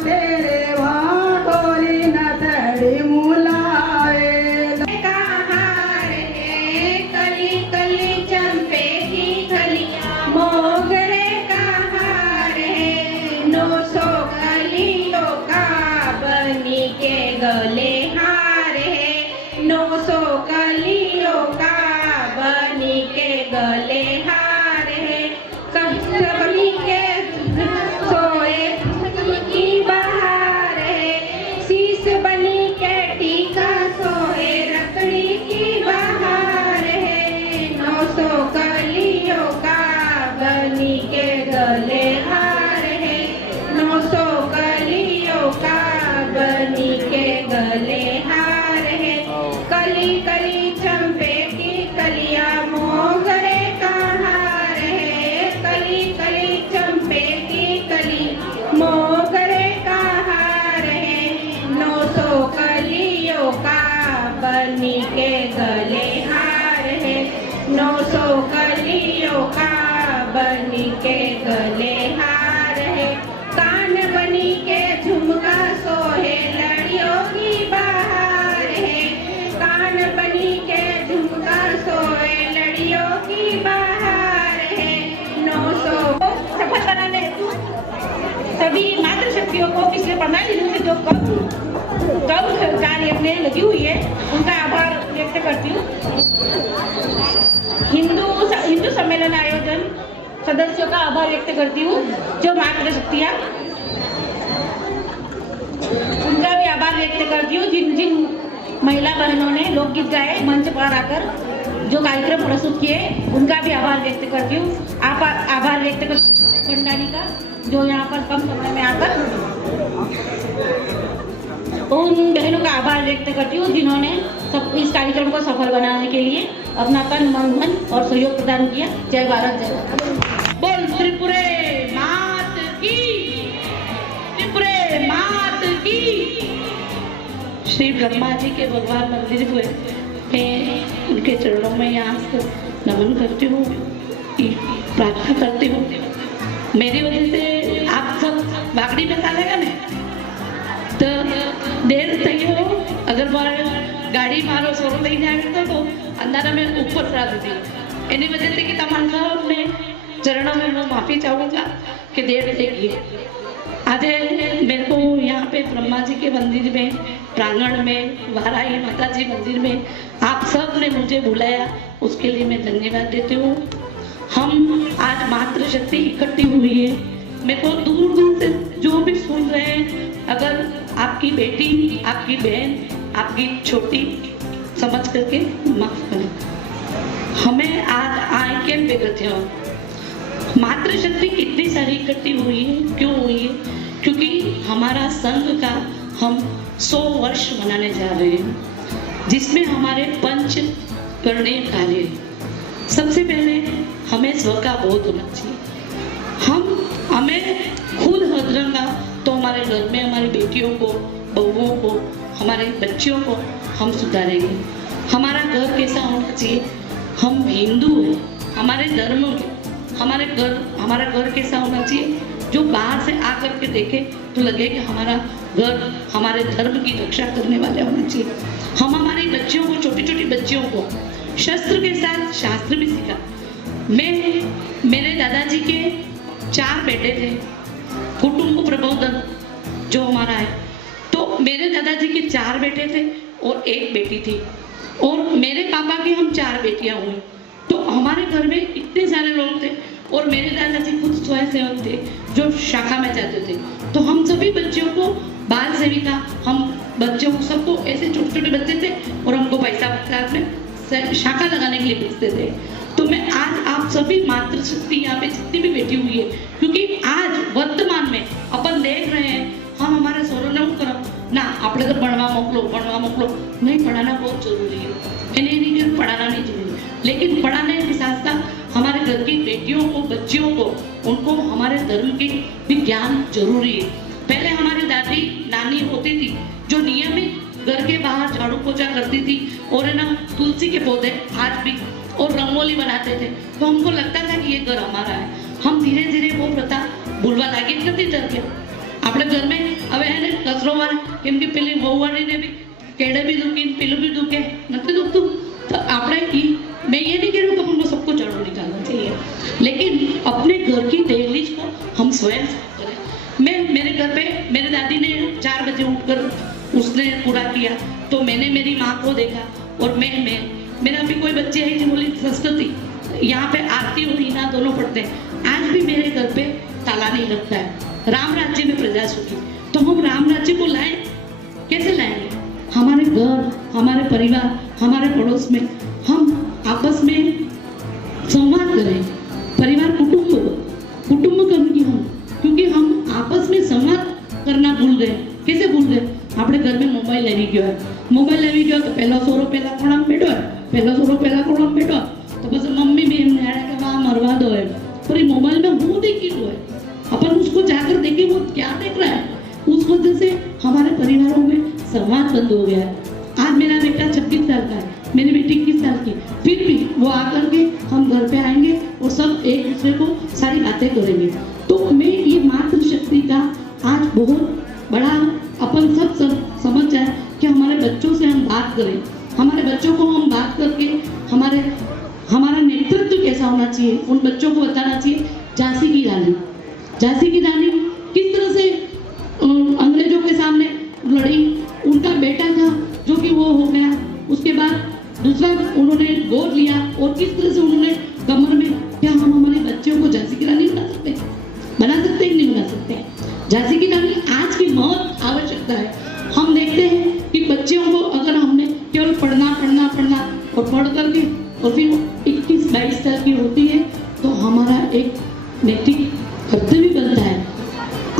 तेरे वहाँ कोरी न तड़ी मुलावे कली कली चंपे की कली मोगरे का हार है 900 कलियों का बनी के गले हार है 900 कलियों का बनी के गले हार है कभी के सोए की बहार है शीश बनी के टीका सोए रकड़ी की बहार है 900 कलियों का बनी के गले हार है 900 कलियों का बनी के गले हार है कली कली चंपे की कलिया मोगरे का हार है कली कली चंपे की कली मोगरे का हार है 900 कलियों का बनी के गले हार है 900 कलियों का बनी के गले हार है कान बनी के झुमका सोहे लड़ियों की बहार है कान बनी के झुमका सोए लड़ियों की बहार है 900 सफल बनाने हेतु सभी मातृशक्तियों को पिछले 15 दिनों से जो कब कार्य में लगी हुई है उनका आभार व्यक्त करती हूँ हिंदू सम्मेलन आयोजन सदस्यों का आभार व्यक्त करती हूँ जो मातृशक्तियाँ उनका भी आभार व्यक्त करती हूँ जिन जिन महिला बहनों ने लोकगीत गाए मंच पर आकर जो कार्यक्रम प्रस्तुत किए उनका भी आभार व्यक्त करती हूँ आभार व्यक्त करती हूँ भंडारी का जो यहाँ पर कम समय में आकर उन बहनों का आभार व्यक्त करती हूँ जिन्होंने सब इस कार्यक्रम को सफल बनाने के लिए अपना तन मन धन और सहयोग प्रदान किया जय भारत जय भारत बोल त्रिपुरे मात की त्रिपुरे मात की श्री ब्रह्मा जी के भगवान मंदिर हुए मैं उनके चरणों में यहाँ से नमन करती हूँ प्रार्थना करती हूँ मेरी वजह से आप सब बागड़ी में डालेगा ना तो देर सही हो अगर गाड़ी मारो सोरो नहीं जाएगा तो अंधारा में ऊपर चढ़ा देती एनी वजह से कि तमाम मैं चरणों में मैं माफी चाहूँगा कि देर से किए आज मेरे को यहाँ पे ब्रह्मा जी के मंदिर में प्रांगण में वाराही माता जी मंदिर में आप सब ने मुझे बुलाया उसके लिए मैं धन्यवाद देती हूँ हम आज मातृशक्ति इकट्ठी हुई है मेरे को दूर दूर से जो भी सुन रहे हैं अगर आपकी बेटी आपकी बहन आपकी छोटी समझ करके माफ करें हमें आज आए के बेगत मातृशक्ति कितनी सारी इकट्ठी हुई है क्यों हुई है क्योंकि हमारा संघ का हम 100 वर्ष मनाने जा रहे हैं जिसमें हमारे पंच करणीय कार्य सबसे पहले हमें स्व का बोध होना चाहिए हमें खुद हजरंगा तो हमारे घर में हमारी बेटियों को बहुओं को हमारे बच्चियों को हम सुधारेंगे हमारा घर कैसा होना चाहिए हम हिंदू हैं, हमारे धर्म में हमारा घर कैसा होना चाहिए, जो बाहर से आकर के देखे तो लगे कि हमारा घर हमारे धर्म की रक्षा करने वाले होना चाहिए। हम हमारी बच्चियों को, छोटी छोटी बच्चियों को शस्त्र के साथ शास्त्र भी सिखा। मेरे दादाजी के 4 बेटे थे, कुटुंब प्रबोधन जो हमारा है, तो मेरे दादाजी के 4 बेटे थे और 1 बेटी थी, और मेरे पापा की हम 4 बेटियां हुई। तो हमारे घर में इतने सारे लोग थे, और मेरे दादाजी खुद स्वयंसेवक थे जो शाखा में जाते थे। तो हम सभी बच्चों को बाल सेविका, हम बच्चों को सबको ऐसे छोटे छोटे बच्चे थे और हमको पैसा में शाखा लगाने के लिए भेजते थे। तो मैं आज आप सभी मातृशक्ति यहाँ पे जितनी भी बैठी हुई है, क्योंकि आज वर्तमान में अपन देख रहे हैं, हम हमारे सोरो ने ना આપણે તો ભણવા મોકલો नहीं, पढ़ाना बहुत जरूरी है। मैंने नहीं कि पढ़ाना नहीं जरूरी, लेकिन पढ़ाने के साथ साथ हमारे घर की बेटियों को, बच्चियों को, उनको हमारे धर्म की भी ज्ञान जरूरी है। पहले हमारी दादी नानी होती थी जो नियमित घर के बाहर झाड़ू पोछा करती थी, और है ना तुलसी के पौधे आज भी, और रंगोली बनाते थे, तो हमको लगता था कि ये घर हमारा है। हम धीरे धीरे वो प्रथा भूलवा लागी નથી डर આપણે ઘર में હવે એને કચરો વાળે, કેમ કે પેલી વહુવાળીને બી કેડે भी दुखे, पेलू भी दुखे, नहीं दुखતું, तो આપણે मैं ये नहीं कह रही हूँ कि हमको सबको झाड़ू निकालना चाहिए, लेकिन अपने घर की दहलीज को हम स्वयं साफ करें। मेरे घर पे मेरे दादी ने 4 बजे उठकर उसने कूड़ा किया, तो मैंने मेरी माँ को देखा, और मेरा भी कोई बच्चे है जो बोली संस्कृति, यहाँ पे आरती और हीना दोनों पढ़ते हैं। आज भी मेरे घर पे ताला नहीं लगता है। राम राज्य में प्रजा सुखी, तो हम राम राज्य को लाएं, कैसे लाएंगे? हमारे घर, हमारे परिवार, हमारे पड़ोस में हम आपस में संवाद करें। परिवार कुटुंब करनी हम, क्योंकि हम आपस में संवाद करना भूल गए। कैसे भूल गए? આપણે घर में मोबाइल लेवी गयो है, मोबाइल लेवी गयो तो पहला सोरो पहला कोणाम बैठो है, पहला सोरो पहला कोणाम बैठो, तो बस मम्मी भी एमने आड़े के वहाँ मरवा दो है, पर ये मोबाइल में वो देखी तो है, अपन उसको जाकर देखें वो क्या देख रहा है। उस वजह से हमारे परिवारों में संवाद बंद हो गया है। आज मेरा बेटा 26 साल का है, मेरी बेटी 21 साल की, फिर भी वो आकर के हम घर पे आएंगे और सब एक दूसरे को सारी बातें करेंगे। तो मैं ये मातृशक्ति का आज बहुत बड़ा अपन सब समझ जाए कि हमारे बच्चों से हम बात करें, हमारे बच्चों को हम बात करके हमारा नेतृत्व कैसा होना चाहिए, उन बच्चों को बताना चाहिए। झांसी की रानी किस तरह से अंग्रेजों के सामने लड़ी, उनका बेटा था जो कि वो हो गया, उसके बाद दूसरा उन्होंने गोद लिया, और किस तरह से उन्होंने कमर में, क्या हम हमारे बच्चों को झांसी की रानी बना सकते हैं नहीं बना सकते? झांसी की रानी आज की बहुत आवश्यकता है। हम देखते हैं कि बच्चियों को अगर हमने केवल पढ़ना और पढ़ करके और फिर 21-22 साल की होती है, तो हमारा एक नैतिक कर्तव्य बनता है।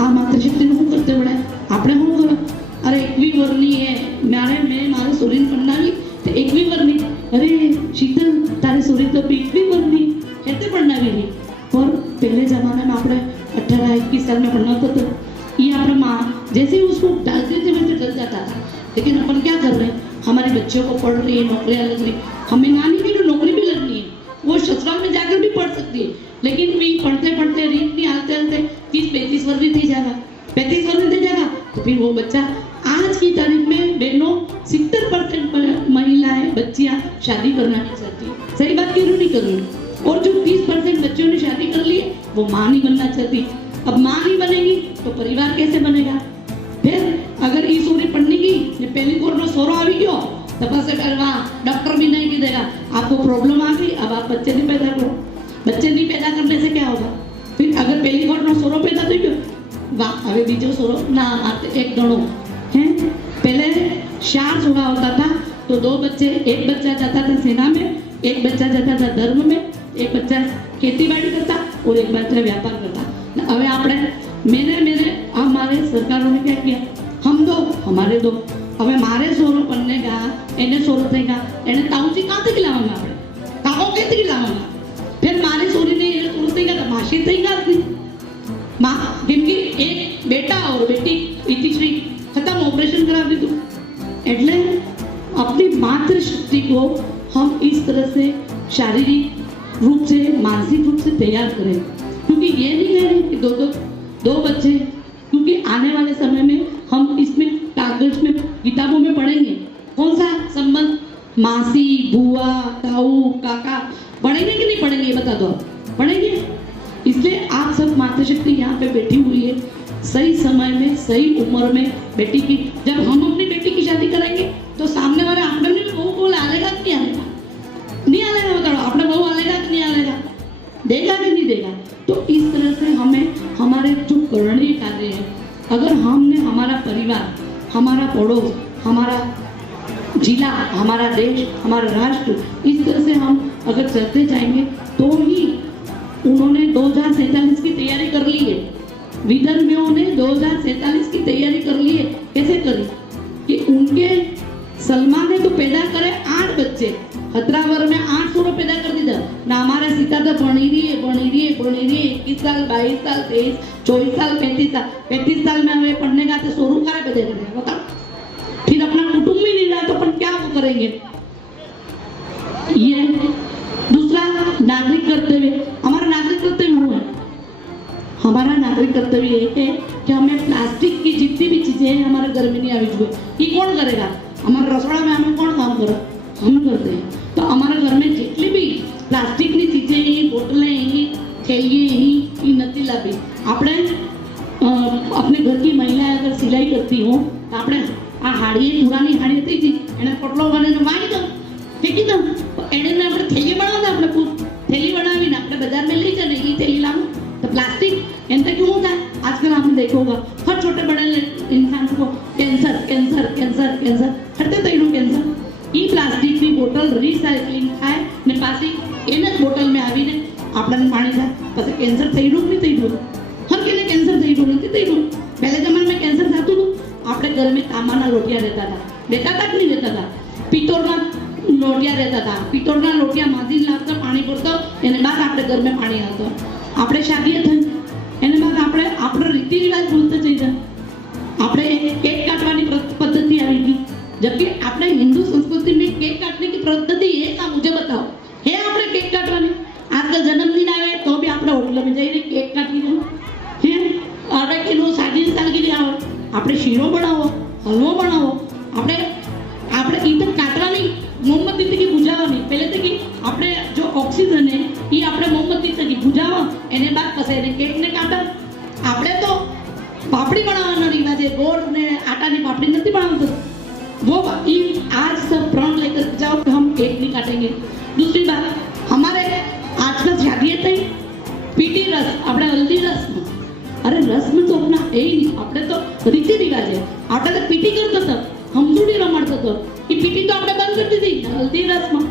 आ मातृशक्ति નું કરતે પડે આપણે શું કરો? અરે 21 વર્ષની है, मैं મારે સોરીને પढ़नावी तो 21 વર્ષની, अरे शीतल तारे सोरी तो 21 વર્ષની ऐसे पढ़नावी नहीं। और पहले जमाने में આપણે 18-21 साल में पढ़ना होता, ये अपना माँ जैसे ही उसको डालते थे वैसे डल जाता था। लेकिन अपन क्या कर रहे हैं? हमारे बच्चों को पढ़ रही है, नौकरियाँ लग रही, हमें नानी की तो नौकरी भी लगनी है, वो ससुराल में जाकर भी पढ़ सकती है, लेकिन भी पढ़ते रीत नहीं आते 30-35 वर्ष थी जाएगा, 35 वर्ष थी जाएगा, तो फिर वो बच्चा आज की तारीख में बहनों 70% महिलाएं बच्चियां शादी करना नहीं चाहती। सही बात क्यों नहीं कर रही? और जो 30% बच्चों ने शादी कर ली वो माँ नहीं बनना चाहती। अब माँ नहीं बनेगी तो परिवार कैसे बनेगा? फिर अगर ई सोरी पढ़ने की पहली कोर में सोरो आ गयो तो बस करवा डॉक्टर भी नहीं देगा, आपको प्रॉब्लम आ गई, अब आप बच्चे नहीं पैदा करो। बच्चे नहीं पैदा करने से क्या होगा? फिर अगर पहली कोर में सोरो पैदा થઈ ગયો, वाह હવે બીજો સોરો ના એક ગણો है। पहले 4 सोरा होता था, तो 2 बच्चे, एक बच्चा जाता था सेना में, एक बच्चा जाता था धर्म में, एक बच्चा खेती बाड़ी करता और एक बच्चा व्यापार करता। હવે આપણે मेरे हमारे सरकारों ने क्या किया? हम दो हमारे दो, હવે મારે સોરો બનેગા, એને સોરો થઈગા, એને તાઉજી કાંથી લાવવાના? આપણે કાકો કેથી લાવવાના? फिर मारे सोरी ने એને સોરો થઈગા તો માસી થઈગા જ નહીં। माँ जिनकी एक बेटा और बेटी इतिश्री खत्म, ऑपरेशन करा दी तू। એટલે अपनी मातृशक्ति को हम इस तरह से शारीरिक रूप से, मानसिक रूप से तैयार करें। क्योंकि ये नहीं कह रहे कि दो बच्चे, क्योंकि आने वाले समय में हम इसमें कागज में, किताबों में पढ़ेंगे कौन सा संबंध, मासी, बुआ, ताऊ, काका, पढ़ेंगे कि नहीं पढ़ेंगे, ये बता दो आप, पढ़ेंगे। इसलिए आप सब मातृशक्ति यहाँ पे बैठी हुई है, सही समय में, सही उम्र में बेटी की, जब हम अपनी बेटी की शादी कराएंगे तो सामने वाले आपने भी बहू को आलेगा कि नहीं आलेगा, नहीं आलेगा, बताओ आपने बहू आलेगा कि नहीं आलेगा, देगा कि नहीं देगा। तो इस तरह से हमें हमारे जो करणीय कार्य है, अगर हमने हमारा परिवार, हमारा पड़ोस, हमारा जिला, हमारा देश, हमारा राष्ट्र, इस तरह से हम अगर चलते जाएंगे तो ही, उन्होंने 2047 की तैयारी कर ली है, विदर्भियों ने 2047 की तैयारी कर ली है। कैसे करी कि उनके सलमान ने तो पैदा करे 8 बच्चे, 17 में 8 सोरो पैदा कर दिया ना, हमारा सीता तो बनी रही है 21 साल, 22 साल, 23, 24 साल, 35 साल में हमें पढ़ने का तो सोरू करा पैदा कर दिया, बताओ। फिर अपना कुटुंब ही नहीं रहा तो अपन क्या करेंगे। ये दूसरा नागरिक कर्तव्य, हमारा नागरिक कर्तव्य हुआ है, हमारा नागरिक कर्तव्य ये है कि हमें प्लास्टिक की जितनी भी चीजें हैं हमारे घर में नहीं आनी चाहिए। ये कौन करेगा, हमारे रसोड़ा में हमें कौन काम करे, हम करते हैं। तो हमारे घर में जितनी भी प्लास्टिक की चीजें हैं, बोतलें हैं, थैलियाँ हैं, ये નથી લાવી। આપણે अपने घर की महिलाएं अगर सिलाई करती हो तो આપણે આ હાડીએ, પુરાની હાડી હતી जी, એને પોટલો બનાવીને વાળી દો, ફેંકી દો, એને આપણે થેલી બનાવતા, આપણે થેલી બનાવીને આપણે બજારમાં લઈ જઈને એ થેલી લાવો तो प्लास्टिक इनका क्यों होता है। आजकल आपने देखा होगा हर छोटे बड़े इंसान को कैंसर कैंसर कैंसर कैंसर हटते तैयार कैंसर। ई प्लास्टिक की बोतल रिसाइकलिंग થાય ને પાછી એને જ બોટલ में આવીને આપણને પાણી થાય, પછી કેન્સર થઈ રહ્યું નહીં થઈ રહ્યું, હર કેને કેન્સર થઈ રહ્યું નથી થઈ રહ્યું। पहले जमाने में कैंसर થતું હતું, આપણે घर में તાંબાના લોટિયા રહેતા હતા કે નહીં રહેતા હતા, પિત્તળના લોટિયા રહેતા હતા, પિત્તળના લોટિયા માંથી લાવતા પાણી ભરતો, એને બાદ આપણે घर में પાણી આવતો। આપણે શાદીએ થઈ એને બાદ આપણે રીતિ રિવાજ ભૂલતા જઈએ, આપણે केक काटवानी पद्धति आई गई, जबकि આપણે हिंदू संस्कृति में केक काटने की पद्धति है क्या, मुझे बताओ है આપણે केक काटवानी। आजकल जन्मदिन आवे तो भी આપણે होटल में जाइए केक काटी दो है, આપણે किलो शादी सालगिरह आवे આપણે શીરો બનાવો, હલવો બનાવો, આપણે ઈ તો કાટવાની, मोमबत्ती थकी बुझावानी। पहले थकी આપણે जो ऑक्सीजन है ये આપણે मोमबत्ती थकी बुझावा, एने बाद પછી એને केक ने काटा। આપણે तो पापड़ी बनावવાનો रिवाज है, गोड़ ने आटा की पापड़ी नहीं बनावतो, वो आज सब प्रण लेकर जाओ कि हम केक नहीं काटेंगे। दूसरी बात, हमारे आजकल शादी थी पीटी रस, આપણે हल्दी रस में, अरे रस में तो अपना है ही नहीं, આપણે तो रीति रिवाज है, આપણે तो पीटी करता था, हमसूड़ी रमाड़ता था, ये पीटी तो આપણે બંધ કરી દીધી हल्दी रस में,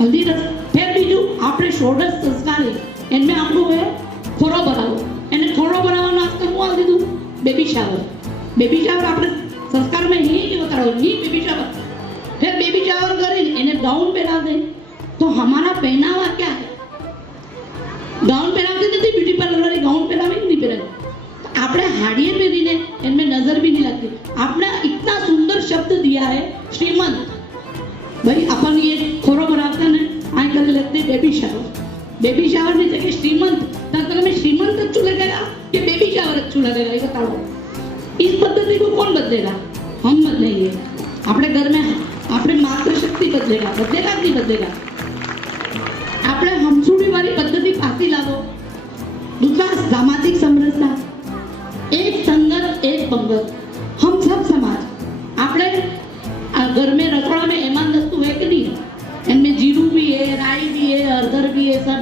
हल्दी रस। फिर बीजू આપણે षोडश संस्कार है, इनमें આપણું है खोरो बनावो, એને खोरो बनावવાનો आजकल હું આવી દીધું बेबी शावर। बेबी शावर આપણે संस्कार में ही नहीं बताओ, ही बेबी शावर। फिर बेबी शावर करे इन्हें गाउन पहना दे, तो हमारा पहनावा क्या है, गाउन पहनाते थे ब्यूटी पार्लर वाले गाउन पहनावे नहीं पहने, आपने हाड़िए पहनीने इनमें नजर भी नहीं लगती। आपने इतना सुंदर शब्द दिया है श्रीमंत, भाई अपन ये खोरो बनाते हैं आज कल लगते बेबी शावर, बेबी शावर में जगह श्रीमंत, तब में श्रीमंत अच्छू लगेगा कि बेबी शावर अच्छू लगेगा, ये बताओ। इस पद्धति को कौन बदलेगा, हम बदलेंगे। अपने घर में अपने मातृशक्ति बदलेगा, बदलेगा नहीं बदलेगा। अपने हमसूड़ी वाली पद्धति पासी लागो। दूसरा सामाजिक समरसता, एक संगत एक पंगत, हम सब समाज। अपने घर में रसोड़ा में एमान वस्तु है कि नहीं, इनमें जीरू भी है, राई भी है, हरदर भी है, सब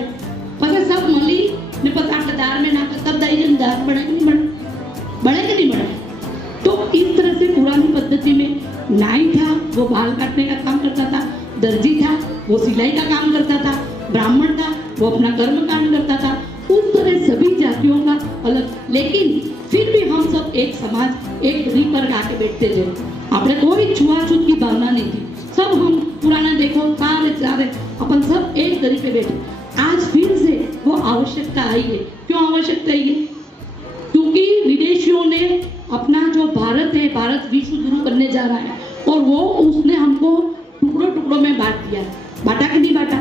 पता सब मली ने पता आपके दार में ना तब दाई जन दार बने कि नहीं बने कि नहीं बने। तो इस तरह से पुरानी पद्धति में नाई था वो बाल काटने का काम करता था, दर्जी था वो सिलाई का काम करता था, ब्राह्मण था वो अपना कर्म कांड करता था। उस तरह सभी जातियों का अलग, लेकिन फिर भी हम सब एक समाज एक गरी पर आके बैठते थे, आपने कोई छुआछूत की भावना नहीं थी, सब हम पुराना देखो सारे अपन सब एक गरी पे बैठे। आज फिर से वो आवश्यकता आई है। क्यों आवश्यकता आई है? क्योंकि विदेशियों ने अपना जो भारत है, भारत विश्व गुरु बनने जा रहा है, और वो उसने हमको टुकड़ों टुकड़ों में बांट दिया। बांटा कि नहीं बांटा?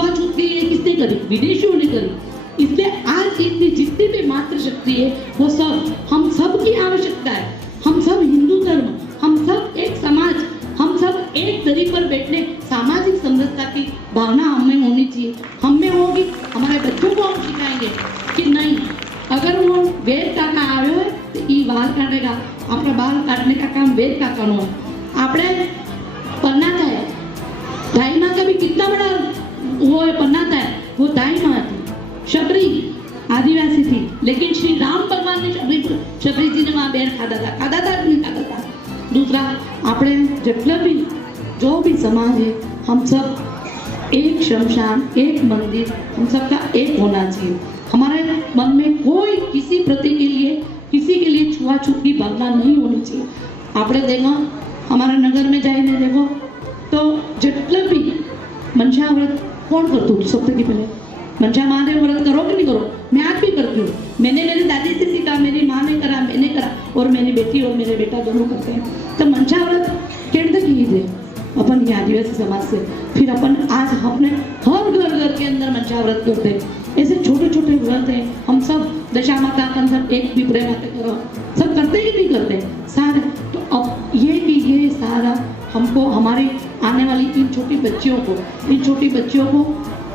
छुआछूत की ये किसने करी? विदेशियों ने करी। इसलिए आज इतनी जितनी भी मातृशक्ति है वो सब हम सब की आवश्यकता है। हम सब हिंदू धर्म, हम सब एक समाज, हम सब एक दरी पर बैठने सामाजिक समरसता की भावना हमें होनी चाहिए। हम में होगी, हमारे बच्चों को हम सिखाएंगे कि नहीं, अगर वो वेद काका आयो है तो ई बाल काटेगा, अपना बाल काटने का काम वेद काका नो है। आपने पन्ना है, दाई माँ का भी कितना बड़ा वो है पन्ना है, वो दाई माँ थी, शबरी आदिवासी थी, लेकिन श्री राम भगवान ने शबरी जी ने वहाँ बेर खादा था नहीं खाता था। दूसरा, आपने जितना भी जो भी समाज है, हम सब एक शमशान, एक मंदिर, हम सबका एक होना चाहिए। हमारे मन में कोई किसी प्रति के लिए, किसी के लिए छुआछूत की भावना नहीं होनी चाहिए। आपने देखो हमारे नगर में जाइए देखो तो जितना भी मनसा व्रत कौन करते हो? सबसे की पहले मनसा महादेव व्रत करो कि नहीं करो? मैं आज भी करती हूँ। मैंने मेरी दादी से सीखा, मेरी माँ ने करा, मैंने करा, और मेरी बेटी और मेरे बेटा दोनों करते हैं। तो मनसा व्रत कहते की थे अपन ये आदिवासी समाज से, फिर अपन आज अपने हर घर के अंदर मनसा व्रत करते हैं। ऐसे छोटे छोटे व्रत हैं, हम सब दशा माता अपन सब एक पिपरे माता करो, सब करते ही नहीं करते सारे। तो अब ये सारा हमको हमारे आने वाली इन छोटी बच्चियों को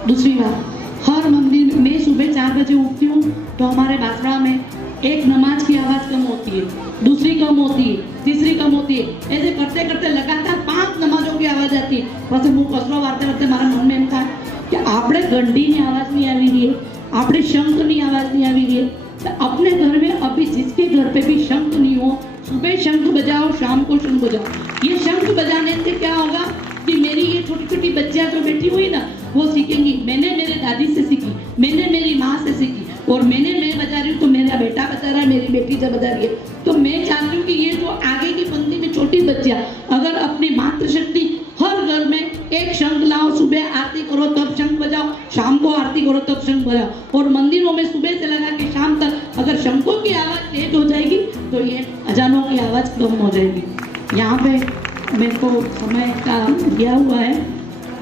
दूसरी बात, हर मंदिर में सुबह 4 बजे उठती हूँ तो हमारे बांसवाड़ा में एक नमाज की आवाज़ कम होती है, दूसरी कम होती है, तीसरी कम होती है। ऐसे करते करते लगातार 5 नमाजों की आवाज़ आती है। वैसे मुँह कसरो वारते वारते हमारा मन में था कि आपने घंटी की आवाज़ नहीं आ रही है, आपने शंख की आवाज़ नहीं आ रही है, तो अपने घर में अभी जिसके घर पे भी शंख नहीं हो, सुबह शंख बजाओ, शाम को शंख बजाओ। ये शंख बजाने से क्या होगा कि मेरी ये छोटी छोटी बच्चियाँ जो बैठी हुई ना, वो सीखेंगी। मैंने मेरे दादी से सीखी, मैंने मेरी माँ से सीखी, और मैं बजा रही हूँ तो मेरा बेटा बजा रहा है, मेरी बेटी जब बजा रही है। तो मैं चाहती हूँ कि ये जो आगे की पंक्ति में छोटी बच्चियाँ अगर अपनी मातृशक्ति, हर घर में एक शंख लाओ, सुबह आरती करो तब शंख बजाओ, शाम को आरती करो तब शंख बजाओ, और मंदिरों में सुबह से लगा के शाम तक अगर शंखों की आवाज़ तेज हो जाएगी तो ये अजानों की आवाज़ कम हो जाएगी। यहाँ पे मेरे को समय का दिया हुआ है,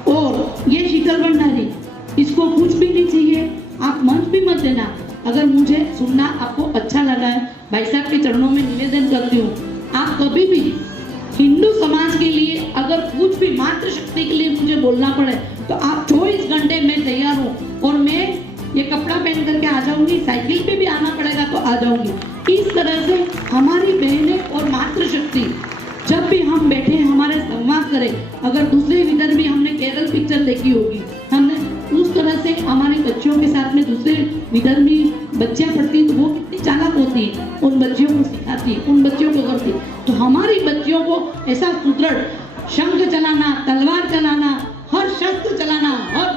और ये शीतल भंडारी, इसको कुछ भी नहीं चाहिए, आप मंच भी मत देना। अगर मुझे सुनना आपको अच्छा लगा है, भाई साहब के चरणों में निवेदन करती हूँ, आप कभी भी हिंदू समाज के लिए अगर कुछ भी मातृशक्ति के लिए मुझे बोलना पड़े तो आप 24 घंटे में तैयार हूँ, और मैं ये कपड़ा पहन करके आ जाऊंगी, साइकिल पे भी आना पड़ेगा तो आ जाऊंगी। इस तरह से हमारी बहनें और मातृशक्ति जब भी हम बैठे हमारे संवाद करें। अगर दूसरे विदर्भ में हमने केरल पिक्चर देखी होगी, हमने उस तरह से हमारे बच्चों के साथ में दूसरे विदर्भी बच्चियाँ पढ़ती तो वो कितनी चालाक होती है, उन बच्चियों को सिखाती, उन बच्चियों को करती। तो हमारी बच्चियों को ऐसा सुदृढ़ शंख चलाना, तलवार चलाना, हर शस्त्र चलाना, हर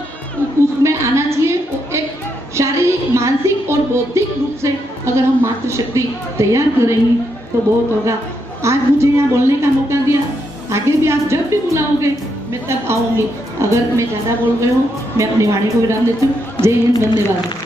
उसमें आना चाहिए। और एक शारीरिक, मानसिक और बौद्धिक रूप से अगर हम मातृशक्ति तैयार करेंगे तो बहुत होगा। आज मुझे यहाँ बोलने का मौका दिया, आगे भी आप जब भी बुलाओगे मैं तब आऊँगी। अगर मैं ज़्यादा बोल गई हूँ, मैं अपनी वाणी को विराम देती हूँ। जय हिंद, वंदे मातरम।